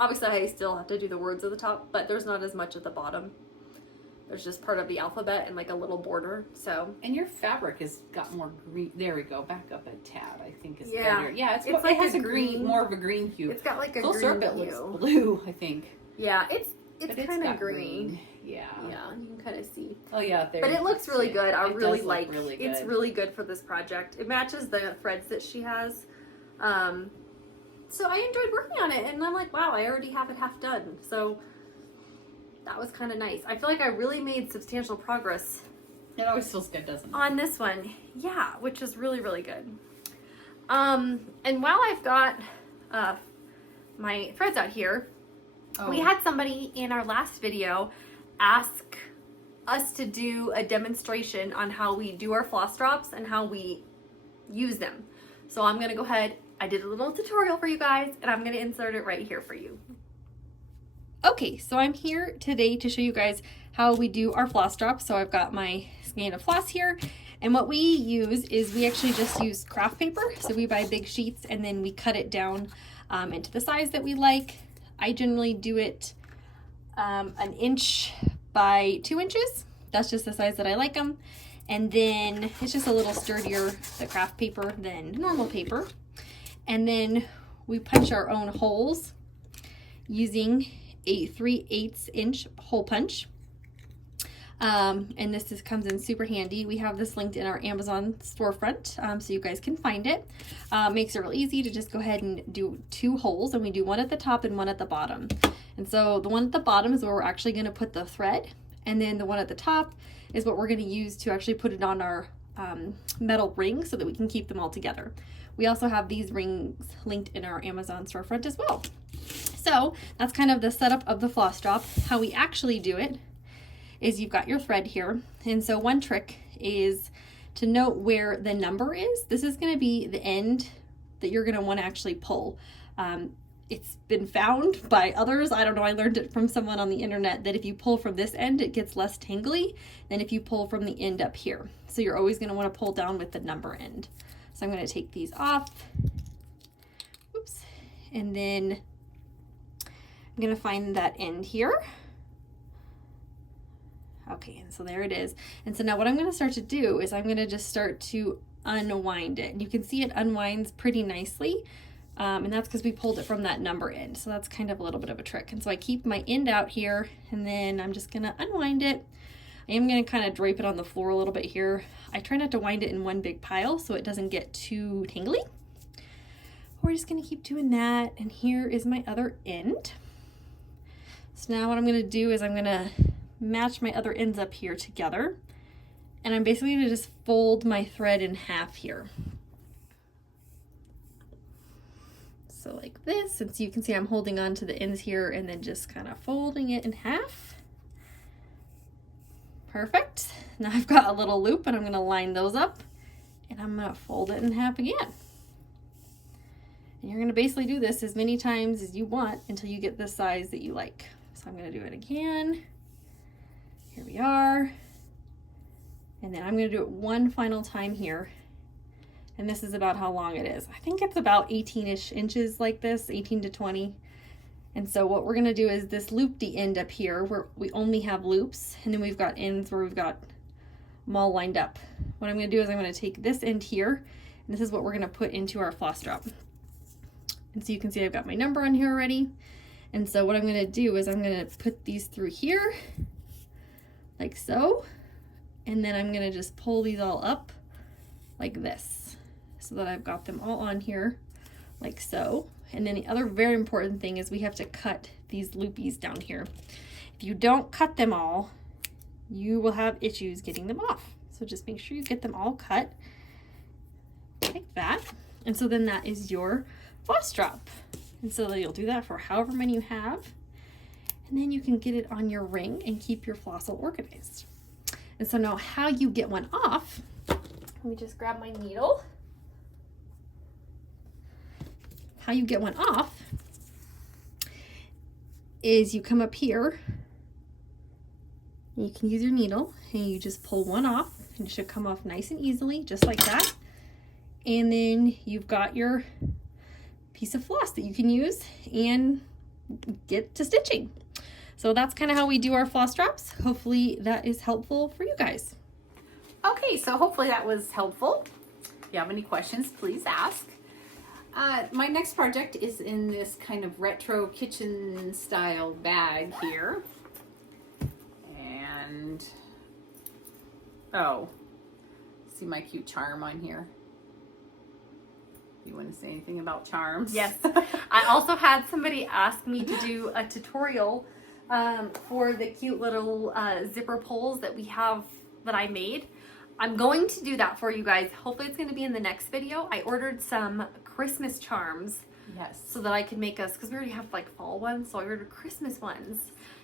Obviously I still have to do the words at the top, but there's not as much at the bottom. There's just part of the alphabet and like a little border, so. And your fabric has got more green. There we go. Back up a tad, I think is Yeah. better. Yeah, It's it like has a a green, more of a green hue. It's got like a Full green circuit hue. looks blue, I think. Yeah, it's But kind of got green. Yeah. Yeah, you can kind of see. Oh yeah, there. But you it looks can really see it. good. I It really does look like really it's good. really good for this project. It matches the threads that she has. So I enjoyed working on it, and I'm like, wow, I already have it half done. So that was kind of nice. I feel like I really made substantial progress It always feels good, doesn't it? on this one. Yeah, which is really, really good. And while I've got my threads out here, we had somebody in our last video ask us to do a demonstration on how we do our floss drops and how we use them. So I'm gonna go ahead, I did a little tutorial for you guys, and I'm gonna insert it right here for you. Okay, so I'm here today to show you guys how we do our floss drops. So I've got my skein of floss here, and what we use is we actually just use craft paper. So we buy big sheets and then we cut it down into the size that we like. I generally do it 1 inch by 2 inches. That's just the size that I like them. And then it's just a little sturdier, the craft paper, than normal paper. And then we punch our own holes using a 3/8 inch hole punch. And this comes in super handy. We have this linked in our Amazon storefront, so you guys can find it. Makes it real easy to just go ahead and do 2 holes, and we do one at the top and one at the bottom. And so the one at the bottom is where we're actually going to put the thread, and then the one at the top is what we're going to use to actually put it on our metal ring so that we can keep them all together. We also have these rings linked in our Amazon storefront as well. So that's kind of the setup of the floss drop. How we actually do it is you've got your thread here, and so one trick is to note where the number is. This is going to be the end that you're going to want to actually pull. It's been found by others, I don't know, I learned it from someone on the internet, that if you pull from this end it gets less tangly than if you pull from the end up here. So you're always going to want to pull down with the number end. So I'm going to take these off. Oops. And then I'm going to find that end here. Okay, and so there it is. And so now what I'm going to start to do is I'm going to just start to unwind it. And you can see it unwinds pretty nicely. And that's because we pulled it from that number end. So that's kind of a little bit of a trick. And so I keep my end out here, and then I'm just going to unwind it I am going to kind of drape it on the floor a little bit here. I try not to wind it in one big pile so it doesn't get too tangly. We're just going to keep doing that. And here is my other end. So now what I'm going to do is I'm going to match my other ends up here together. And I'm basically going to just fold my thread in half here. So like this, and so you can see I'm holding on to the ends here and then just kind of folding it in half. Perfect. Now I've got a little loop and I'm going to line those up and I'm going to fold it in half again. And you're going to basically do this as many times as you want until you get the size that you like. So I'm going to do it again. Here we are. And then I'm going to do it one final time here. And this is about how long it is. I think it's about 18-ish inches like this, 18 to 20. And so what we're going to do is this loop the end up here where we only have loops, and then we've got ends where we've got them all lined up. What I'm going to do is I'm going to take this end here, and this is what we're going to put into our floss drop. And so you can see I've got my number on here already. And so what I'm going to do is I'm going to put these through here like so. And then I'm going to just pull these all up like this so that I've got them all on here like so. And then the other very important thing is we have to cut these loopies down here. If you don't cut them all, you will have issues getting them off. So just make sure you get them all cut like that. And so then that is your floss drop. And so you'll do that for however many you have. And then you can get it on your ring and keep your floss all organized. And so now how you get one off, let me just grab my needle. How you get one off is you come up here, you can use your needle and you just pull one off and it should come off nice and easily, just like that. And then you've got your piece of floss that you can use and get to stitching. So that's kind of how we do our floss drops. Hopefully that is helpful for you guys. Okay, so hopefully that was helpful. If you have any questions, please ask. My next project is in this kind of retro kitchen style bag here. And, oh, see my cute charm on here? You want to say anything about charms? Yes. I also had somebody ask me to do a tutorial for the cute little zipper pulls that we have that I made. I'm going to do that for you guys. Hopefully it's going to be in the next video. I ordered some Christmas charms. Yes. So that I could make us, because we already have like fall ones, so I ordered Christmas ones.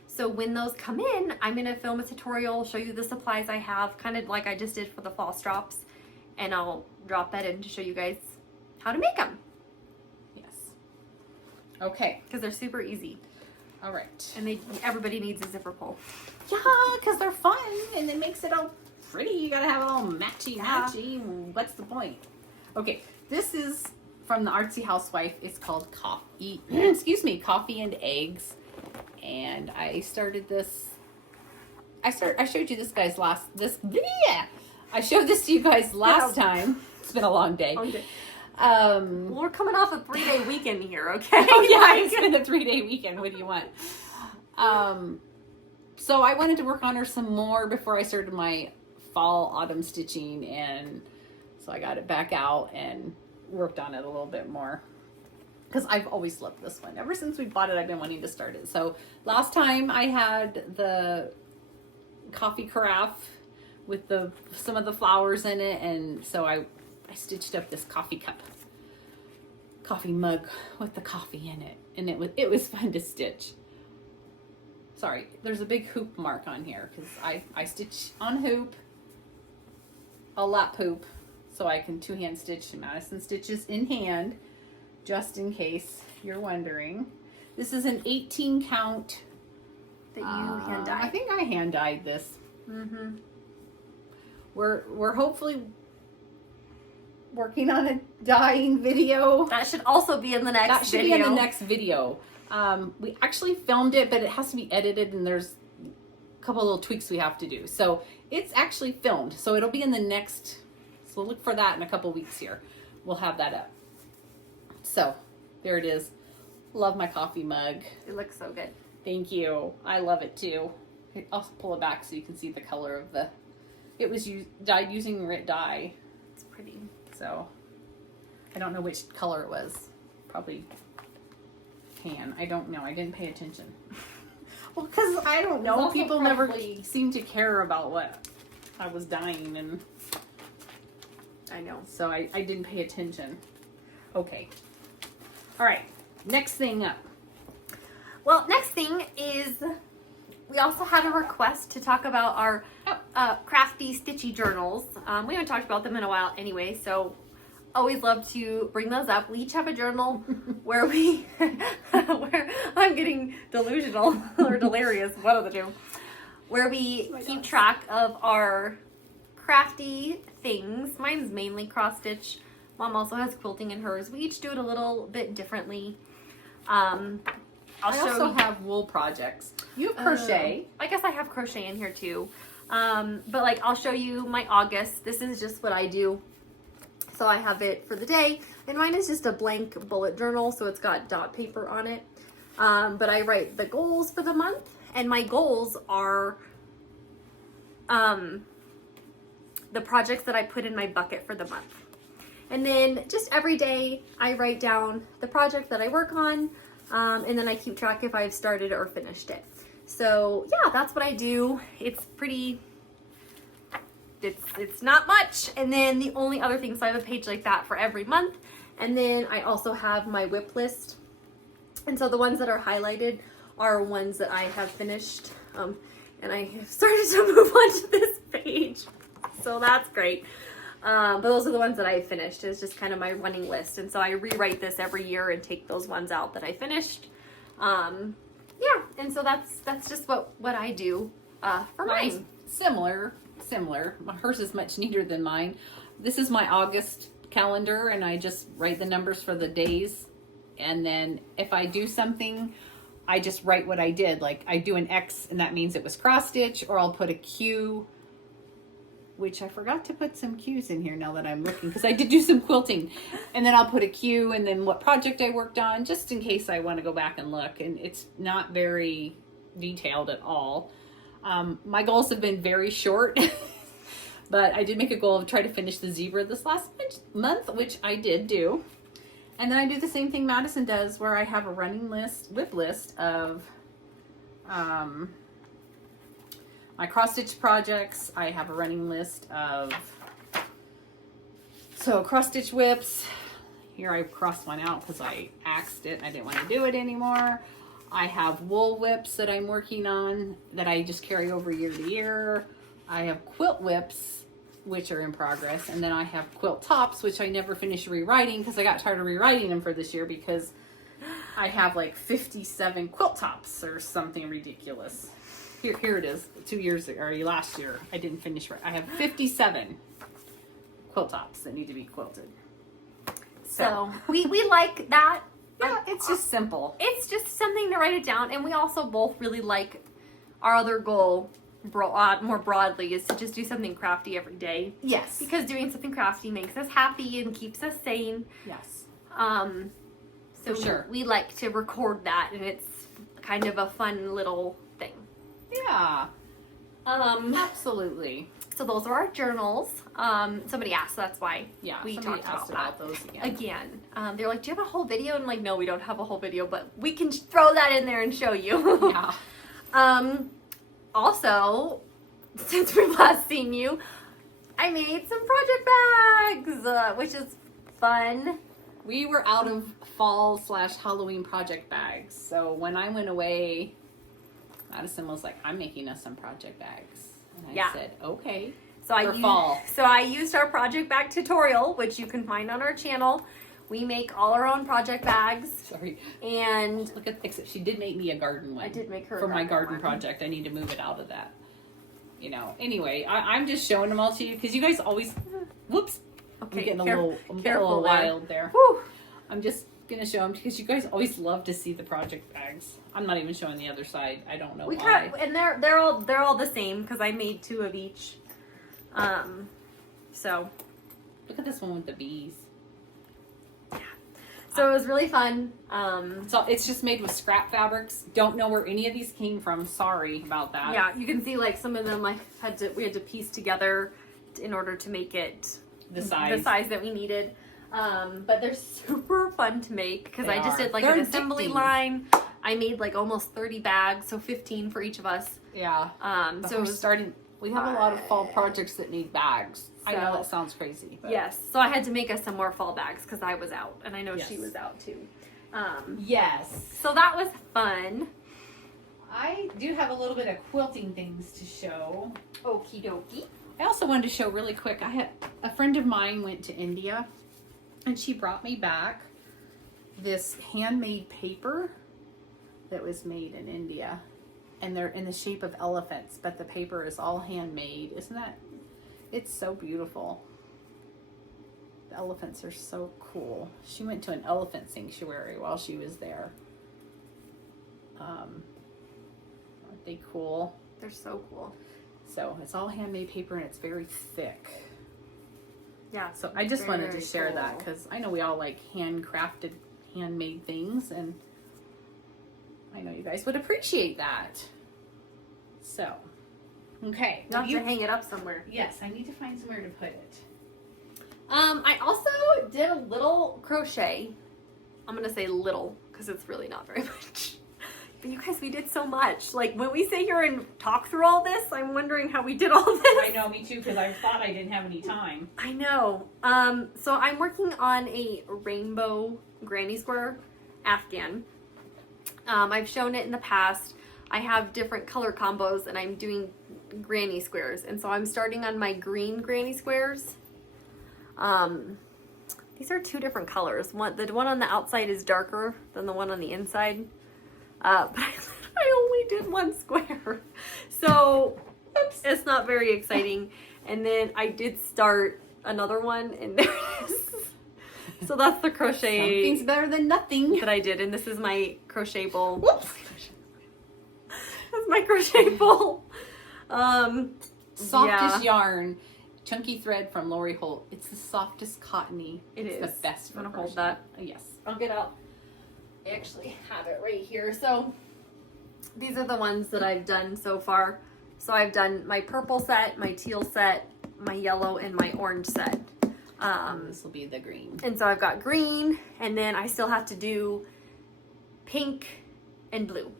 So when those come in, I'm going to film a tutorial, show you the supplies I have, kind of like I just did for the floss drops. And I'll drop that in to show you guys how to make them. Yes. Okay. Because they're super easy. All right. And everybody needs a zipper pull. Yeah, because they're fun and it makes it all pretty. You gotta have it all matchy. What's the point? Okay, this is from the Artsy Housewife. It's called Coffee. Excuse me, Coffee and Eggs. And I started this. I showed you this guys I showed this to you guys last time. It's been a long day. Well, we're coming off a 3-day weekend here, okay? Oh yeah, it's been a 3-day weekend. What do you want? So I wanted to work on her some more before I started my fall autumn stitching, and so I got it back out and worked on it a little bit more because I've always loved this one. Ever since we bought it, I've been wanting to start it. So last time I had the coffee carafe with some of the flowers in it, and so I stitched up this coffee mug with the coffee in it, and it was fun to stitch. Sorry, there's a big hoop mark on here because I stitch on hoop, a lap hoop, so I can two-hand stitch. Madison stitches in hand, just in case you're wondering. This is an 18 count That you hand dyed. I think I hand dyed this. Mm-hmm. We're hopefully working on a dyeing video. That should also be in the next video. That should be in the next video. We actually filmed it, but it has to be edited, and there's a couple little tweaks we have to do. So it's actually filmed, so it'll be in the next. So look for that in a couple weeks here. We'll have that up. So there it is. Love my coffee mug. It looks so good. Thank you. I love it too. I'll pull it back so you can see the color of the. It was dyed using Rit dye. It's pretty. So I don't know which color it was. Probably tan. I don't know. I didn't pay attention. Well, because I don't know. also People never probably- seem to care about what I was dyeing, and I know. so I didn't pay attention. Okay. All right. Next thing up. Well, next thing is we also had a request to talk about our crafty stitchy journals. We haven't talked about them in a while anyway, so always love to bring those up. We each have a journal where we, where I'm getting delusional or delirious, one of the two, where we keep track of our crafty things. Mine's mainly cross stitch. Mom also has quilting in hers. We each do it a little bit differently. I also have wool projects. You have crochet. I guess I have crochet in here too. But like I'll show you my August. This is just what I do. So I have it for the day, and mine is just a blank bullet journal, so it's got dot paper on it. But I write the goals for the month, and my goals are the projects that I put in my bucket for the month. And then just every day I write down the project that I work on, and then I keep track if I've started or finished it. So yeah, that's what I do. It's pretty, it's not much. And then the only other thing, so I have a page like that for every month. And then I also have my whip list. And so the ones that are highlighted are ones that I have finished. And I have started to move on to this page. So that's great. But those are the ones that I finished. It's just kind of my running list. And so I rewrite this every year and take those ones out that I finished. Yeah, and so that's just what I do for Mine's mine. similar. Hers is much neater than mine. This is my August calendar, and I just write the numbers for the days. And then if I do something, I just write what I did. Like I do an X, and that means it was cross stitch, or I'll put a Q, which I forgot to put some Q's in here now that I'm looking, because I did do some quilting. And then I'll put a Q, and then what project I worked on, just in case I want to go back and look. And it's not very detailed at all. My goals have been very short, but I did make a goal of try to finish the zebra this last month, which I did do. And then I do the same thing Madison does, where I have a running list, whip list of my cross stitch projects. I have a running list of, so cross stitch whips. Here I crossed one out because I axed it. I didn't want to do it anymore. I have wool whips that I'm working on that I just carry over year to year. I have quilt whips, which are in progress. And then I have quilt tops, which I never finished rewriting because I got tired of rewriting them for this year because I have like 57 quilt tops or something ridiculous. Here it is. 2 years ago, or last year, I didn't finish. I have 57 quilt tops that need to be quilted. So we like that. Yeah, it's just simple. It's just something to write it down. And we also both really like our other goal more broadly is to just do something crafty every day. Yes. Because doing something crafty makes us happy and keeps us sane. Yes. So sure. we like to record that, and it's kind of a fun little thing. Yeah. Absolutely. So those are our journals. Somebody asked, so that's why Yeah. we somebody talked asked about that. those again. They're like, do you have a whole video? And I'm like, no, we don't have a whole video, but we can throw that in there and show you. Yeah. Also, since we've last seen you, I made some project bags, which is fun. We were out of fall/Halloween project bags. So when I went away, Madison was like, I'm making us some project bags. And I said, okay. So I used our project bag tutorial, which you can find on our channel. We make all our own project bags. Sorry. And look at, except she did make me a garden one. I did make her for my garden project. I need to move it out of that. You know. Anyway, I'm just showing them all to you because you guys always. Whoops. Okay. I'm getting a little wild there. Whew. I'm just gonna show them because you guys always love to see the project bags. I'm not even showing the other side. I don't know why. And they're all the same because I made 2 of each. So look at this one with the bees. So it was really fun. So it's just made with scrap fabrics. Don't know where any of these came from. Sorry about that. Yeah, you can see like some of them like we had to piece together in order to make it The size. that we needed. But they're super fun to make because I just did like They're an assembly addicting. line. I made like almost 30 bags, so 15 for each of us. Yeah. So So it we're was starting. We have a lot of fall projects that need bags. I know So- that sounds crazy. But yes. So I had to make us some more fall bags because I was out, and I know she Yes. was out too. Yes. So that was fun. I do have a little bit of quilting things to show. Okie dokie. I also wanted to show really quick. I had a friend of mine went to India, and she brought me back this handmade paper that was made in India, and they're in the shape of elephants, but the paper is all handmade. Isn't that? It's so beautiful. The elephants are so cool. She went to an elephant sanctuary while she was there. Aren't they cool? They're so cool. So it's all handmade paper and it's very thick. Yeah. So I just wanted to Very share that cool. because I know we all like handcrafted, handmade things, and I know you guys would appreciate that. So, okay. You have to hang it up somewhere. Yes, I need to find somewhere to put it. I also did a little crochet. I'm gonna say little because it's really not very much. But you guys, we did so much. Like when we sit here and talk through all this, I'm wondering how we did all this. I know, me too, because I thought I didn't have any time. I know. So I'm working on a rainbow granny square Afghan. I've shown it in the past. I have different color combos and I'm doing granny squares. And so I'm starting on my green granny squares. These are two different colors. The one on the outside is darker than the one on the inside. But I only did one square. So oops, it's not very exciting. And then I did start another one and there it is. So that's the crochet Something's better than nothing. that I did. And this is my crochet bowl. Whoops. That's my crochet bowl. Softest yarn, chunky thread from Lori Holt. It's the softest cottony. It it's is. the best. I'm gonna for hold crochet. that. Yes. I'll get out. I actually have it right here. So these are the ones that I've done so far. So I've done my purple set, my teal set, my yellow, and my orange set. This will be the green. And so I've got green, and then I still have to do pink and blue,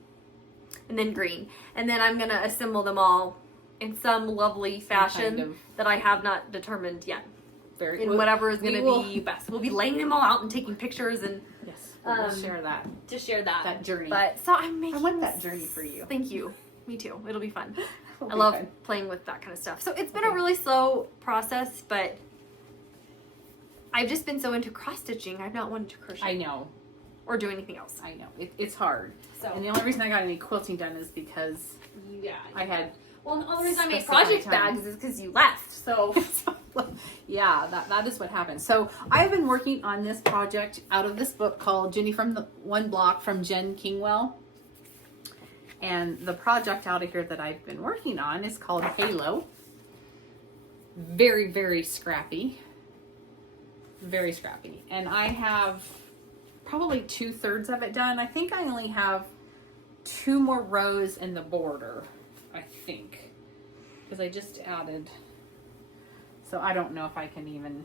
and then green. And then I'm gonna assemble them all in some lovely fashion kind of- that I have not determined yet. Very In whatever is we gonna will- be best. We'll be laying them all out and taking pictures and Yes, we'll share that. to share that journey. But so I'm making. I want that journey for you. Thank you. Me too. It'll be fun. It'll I be love fun. playing with that kind of stuff. So it's been Okay. a really slow process, but I've just been so into cross stitching. I've not wanted to crochet I know. or do anything else. I know. It's hard. So And the only reason I got any quilting done is because yeah, I had. well, and the only reason I made specified project time. bags is because you left. So Yeah, that is what happened. So I've been working on this project out of this book called Jenny from the One Block from Jen Kingwell. And the project out of here that I've been working on is called Holo. Very, very scrappy. Very scrappy. And I have probably 2/3 of it done. I think I only have 2 more rows in the border, I think. Because I just added... So I don't know if I can even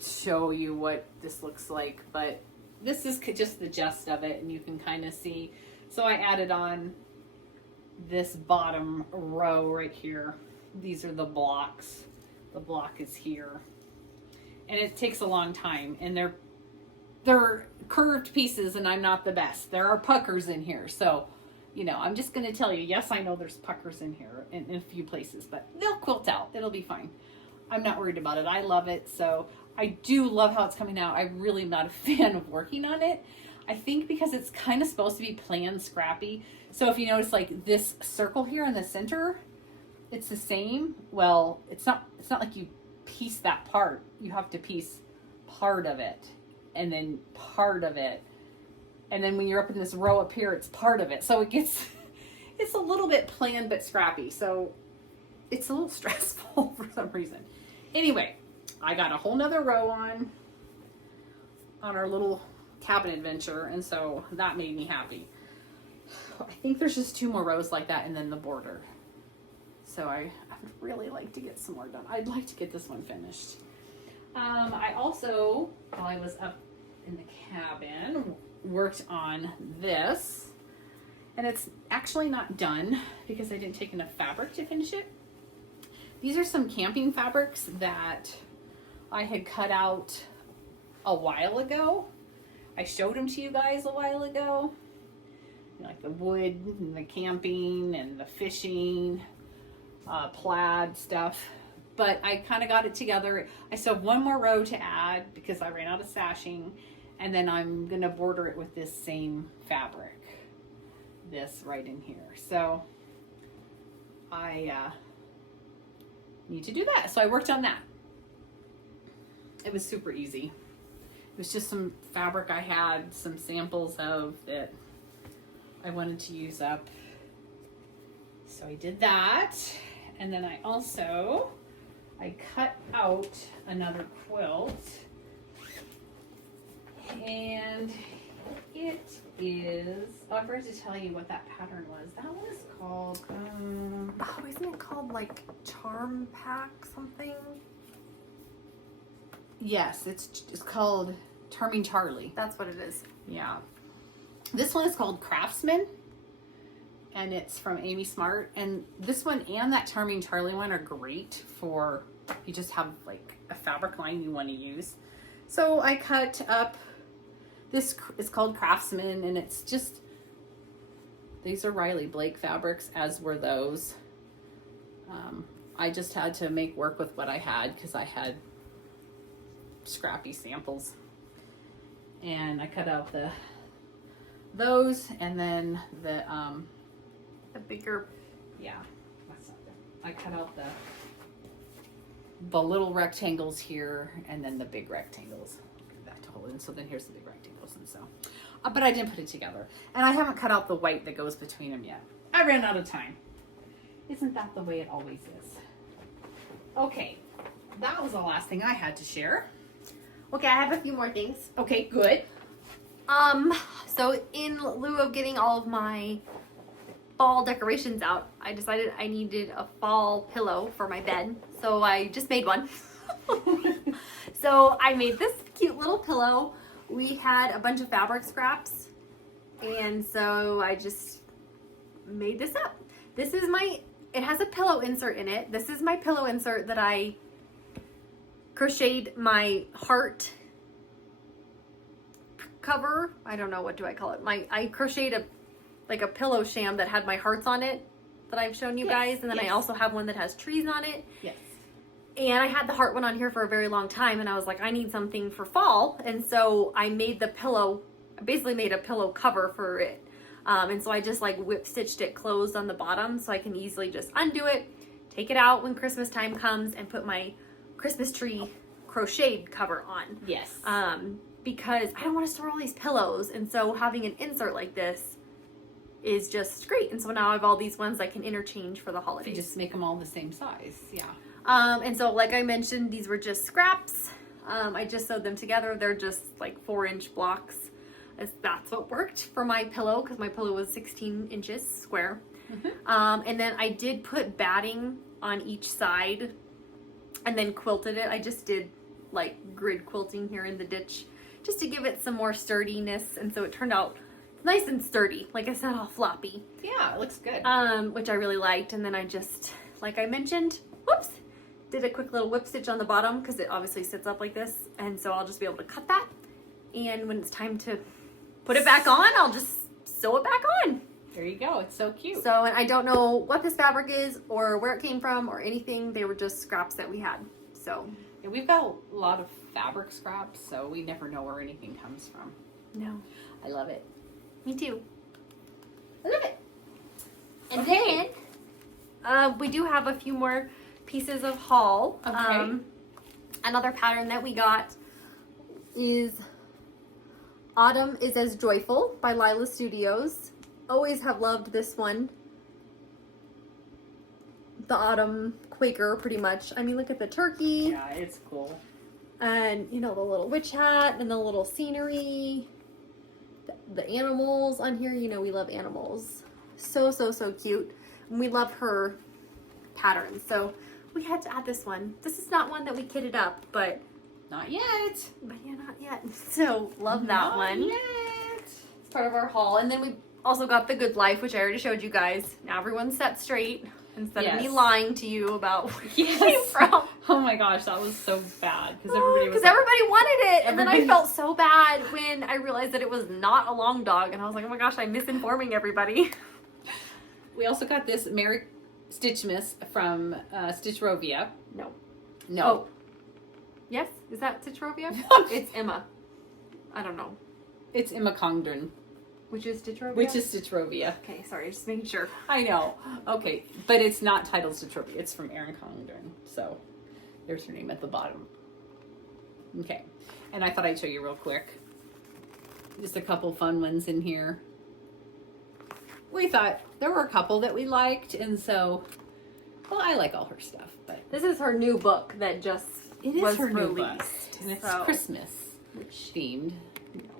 show you what this looks like, but this is just the gist of it, and you can kind of see. So I added on this bottom row right here. These are the blocks. The block is here. And it takes a long time, and they're curved pieces, and I'm not the best. There are puckers in here, so you know, I'm just going to tell you, yes, I know there's puckers in here in a few places, but they'll quilt out. It'll be fine. I'm not worried about it. I love it. So I do love how it's coming out. I really am not a fan of working on it. I think because it's kind of supposed to be plain scrappy. So if you notice like this circle here in the center, it's the same. Well, it's not like you piece that part. You have to piece part of it and then part of it. And then when you're up in this row up here, it's part of it. So it's a little bit plain but scrappy. So it's a little stressful for some reason. Anyway, I got a whole nother row on our little cabin adventure, and so that made me happy. I think there's just 2 more rows like that and then the border. So I would really like to get some more done. I'd like to get this one finished. I also, while I was up in the cabin, worked on this. And it's actually not done because I didn't take enough fabric to finish it. These are some camping fabrics that I had cut out a while ago. I showed them to you guys a while ago. Like the wood and the camping and the fishing, plaid stuff. But I kind of got it together. I still have 1 more row to add because I ran out of sashing. And then I'm going to border it with this same fabric. This right in here. So I need to do that. So I worked on that. It was super easy. It was just some fabric I had some samples of that I wanted to use up. So I did that. And then I cut out another quilt. And it is, I forgot to tell you what that pattern was. That one is called, Oh, isn't it called like Charm Pack something? Yes, it's called Charming Charlie. That's what it is. Yeah. This one is called Craftsman, and it's from Amy Smart. And this one and that Charming Charlie one are great for, you just have like a fabric line you want to use. So I cut up, this is called Craftsman, and it's just, these are Riley Blake fabrics, as were those. I just had to make work with what I had because I had scrappy samples. And I cut out those, and then the bigger, yeah, that's not good. I cut out the little rectangles here, and then the big rectangles. Get that to hold in. So then here's the big rectangles, and so, but I didn't put it together, and I haven't cut out the white that goes between them yet. I ran out of time. Isn't that the way it always is? Okay, that was the last thing I had to share. Okay, I have a few more things. Okay, good. So in lieu of getting all of my fall decorations out, I decided I needed a fall pillow for my bed. So I just made one. So I made this cute little pillow. We had a bunch of fabric scraps, and so I just made this up. This is it has a pillow insert in it. This is my pillow insert that I crocheted my heart cover. I don't know, what do I call it? I crocheted a pillow sham that had my hearts on it that I've shown you guys, and then I also have one that has trees on it. Yes. And I had the heart one on here for a very long time, and I was like, I need something for fall, and so I made the pillow, I basically made a pillow cover for it. And so I just like whip stitched it closed on the bottom so I can easily just undo it, take it out when Christmas time comes, and put my Christmas tree crocheted cover on. Yes. Because I don't want to store all these pillows, and so having an insert like this is just great. And so now I have all these ones I can interchange for the holidays. You just make them all the same size. Yeah. And so like I mentioned, these were just scraps. I just sewed them together. They're just like 4-inch blocks. That's what worked for my pillow, because my pillow was 16 inches square. Mm-hmm. And then I did put batting on each side and then quilted it. I just did like grid quilting here in the ditch just to give it some more sturdiness, and so it turned out nice and sturdy. Like, it's not all floppy. Yeah, it looks good. Which I really liked. And then I just, like I mentioned, whoops, did a quick little whip stitch on the bottom because it obviously sits up like this, and so I'll just be able to cut that, and when it's time to put it back on, I'll just sew it back on. There you go. It's so cute. So, and I don't know what this fabric is or where it came from or anything. They were just scraps that we had. So yeah, we've got a lot of fabric scraps, so we never know where anything comes from. no, I love it. me too. I love it. And then we do have a few more pieces of haul. Okay. Another pattern that we got is Autumn is as Joyful by Lila Studios. Always have loved this one. The Autumn Quaker, pretty much. I mean, look at the turkey. Yeah, it's cool. And, you know, the little witch hat and the little scenery. the animals on here. You know, we love animals. So cute. And we love her patterns. So we had to add this one. This is not one that we kitted up, but Not yet. yeah, not yet. So love that Not one. yet. It's part of our haul. And then we also got the Good Life, which I already showed you guys. Now everyone's set straight instead of me Yes. lying to you about where it Yes. came from. Oh my gosh, that was so bad because Because everybody wanted it, and then I Everybody- felt so bad when I realized that it was not a long dog, and I was like, oh my gosh, I'm misinforming everybody. We also got this Merry Stitchmas from Stitchrovia. No. No. Oh. Yes? Is that Stitchrovia? It's Emma. I don't know. It's Emma Congdon, Which is Stitchrovia? which is Stitchrovia. Okay, sorry, just making sure. I know. Okay, but it's not titled Stitchrovia. It's from Erin Congdon. So there's her name at the bottom. Okay, and I thought I'd show you real quick. Just a couple fun ones in here. We thought there were a couple that we liked, and so, well, I like all her stuff, but This is her new book that just it is was her new released. book, and it's so Christmas themed.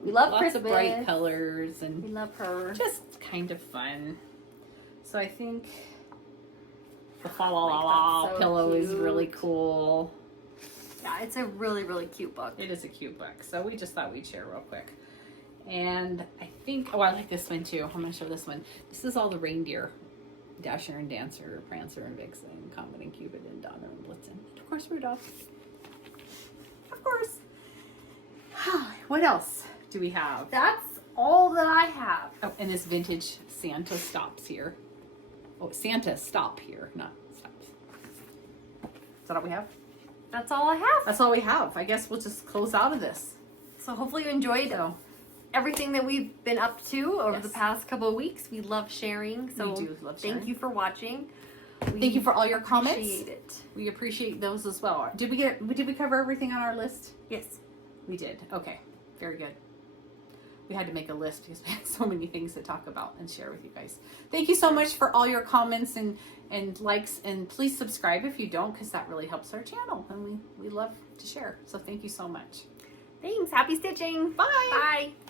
we love Lots Christmas. of bright colors We and love her. just kind of fun. So I think the fa Oh la la la so pillow is really cute. cool. Yeah, it's a really, really cute book. It is a cute book, so we just thought we'd share real quick. And I think, oh, I like this one too. I'm going to show this one. This is all the reindeer. Dasher and Dancer, Prancer and Vixen, Comet and Cupid and Donner and Blitzen. And of course, Rudolph. Of course. What else do we have? That's all that I have. Oh, and this vintage Santa stops here. Oh, Santa stop here, not stops. Is that all we have? That's all I have. That's all we have. I guess we'll just close out of this. So hopefully you enjoyed So, everything that we've been up to over the Yes. past couple of weeks. We love sharing. So we do love sharing. thank you for watching. Thank you for all your comments. Appreciate it. We appreciate those as well. Did we cover everything on our list? Yes. We did. Okay. Very good. We had to make a list because we had so many things to talk about and share with you guys. Thank you so much for all your comments and likes, and please subscribe if you don't, because that really helps our channel, and we love to share. So thank you so much. Thanks. Happy stitching. Bye. Bye.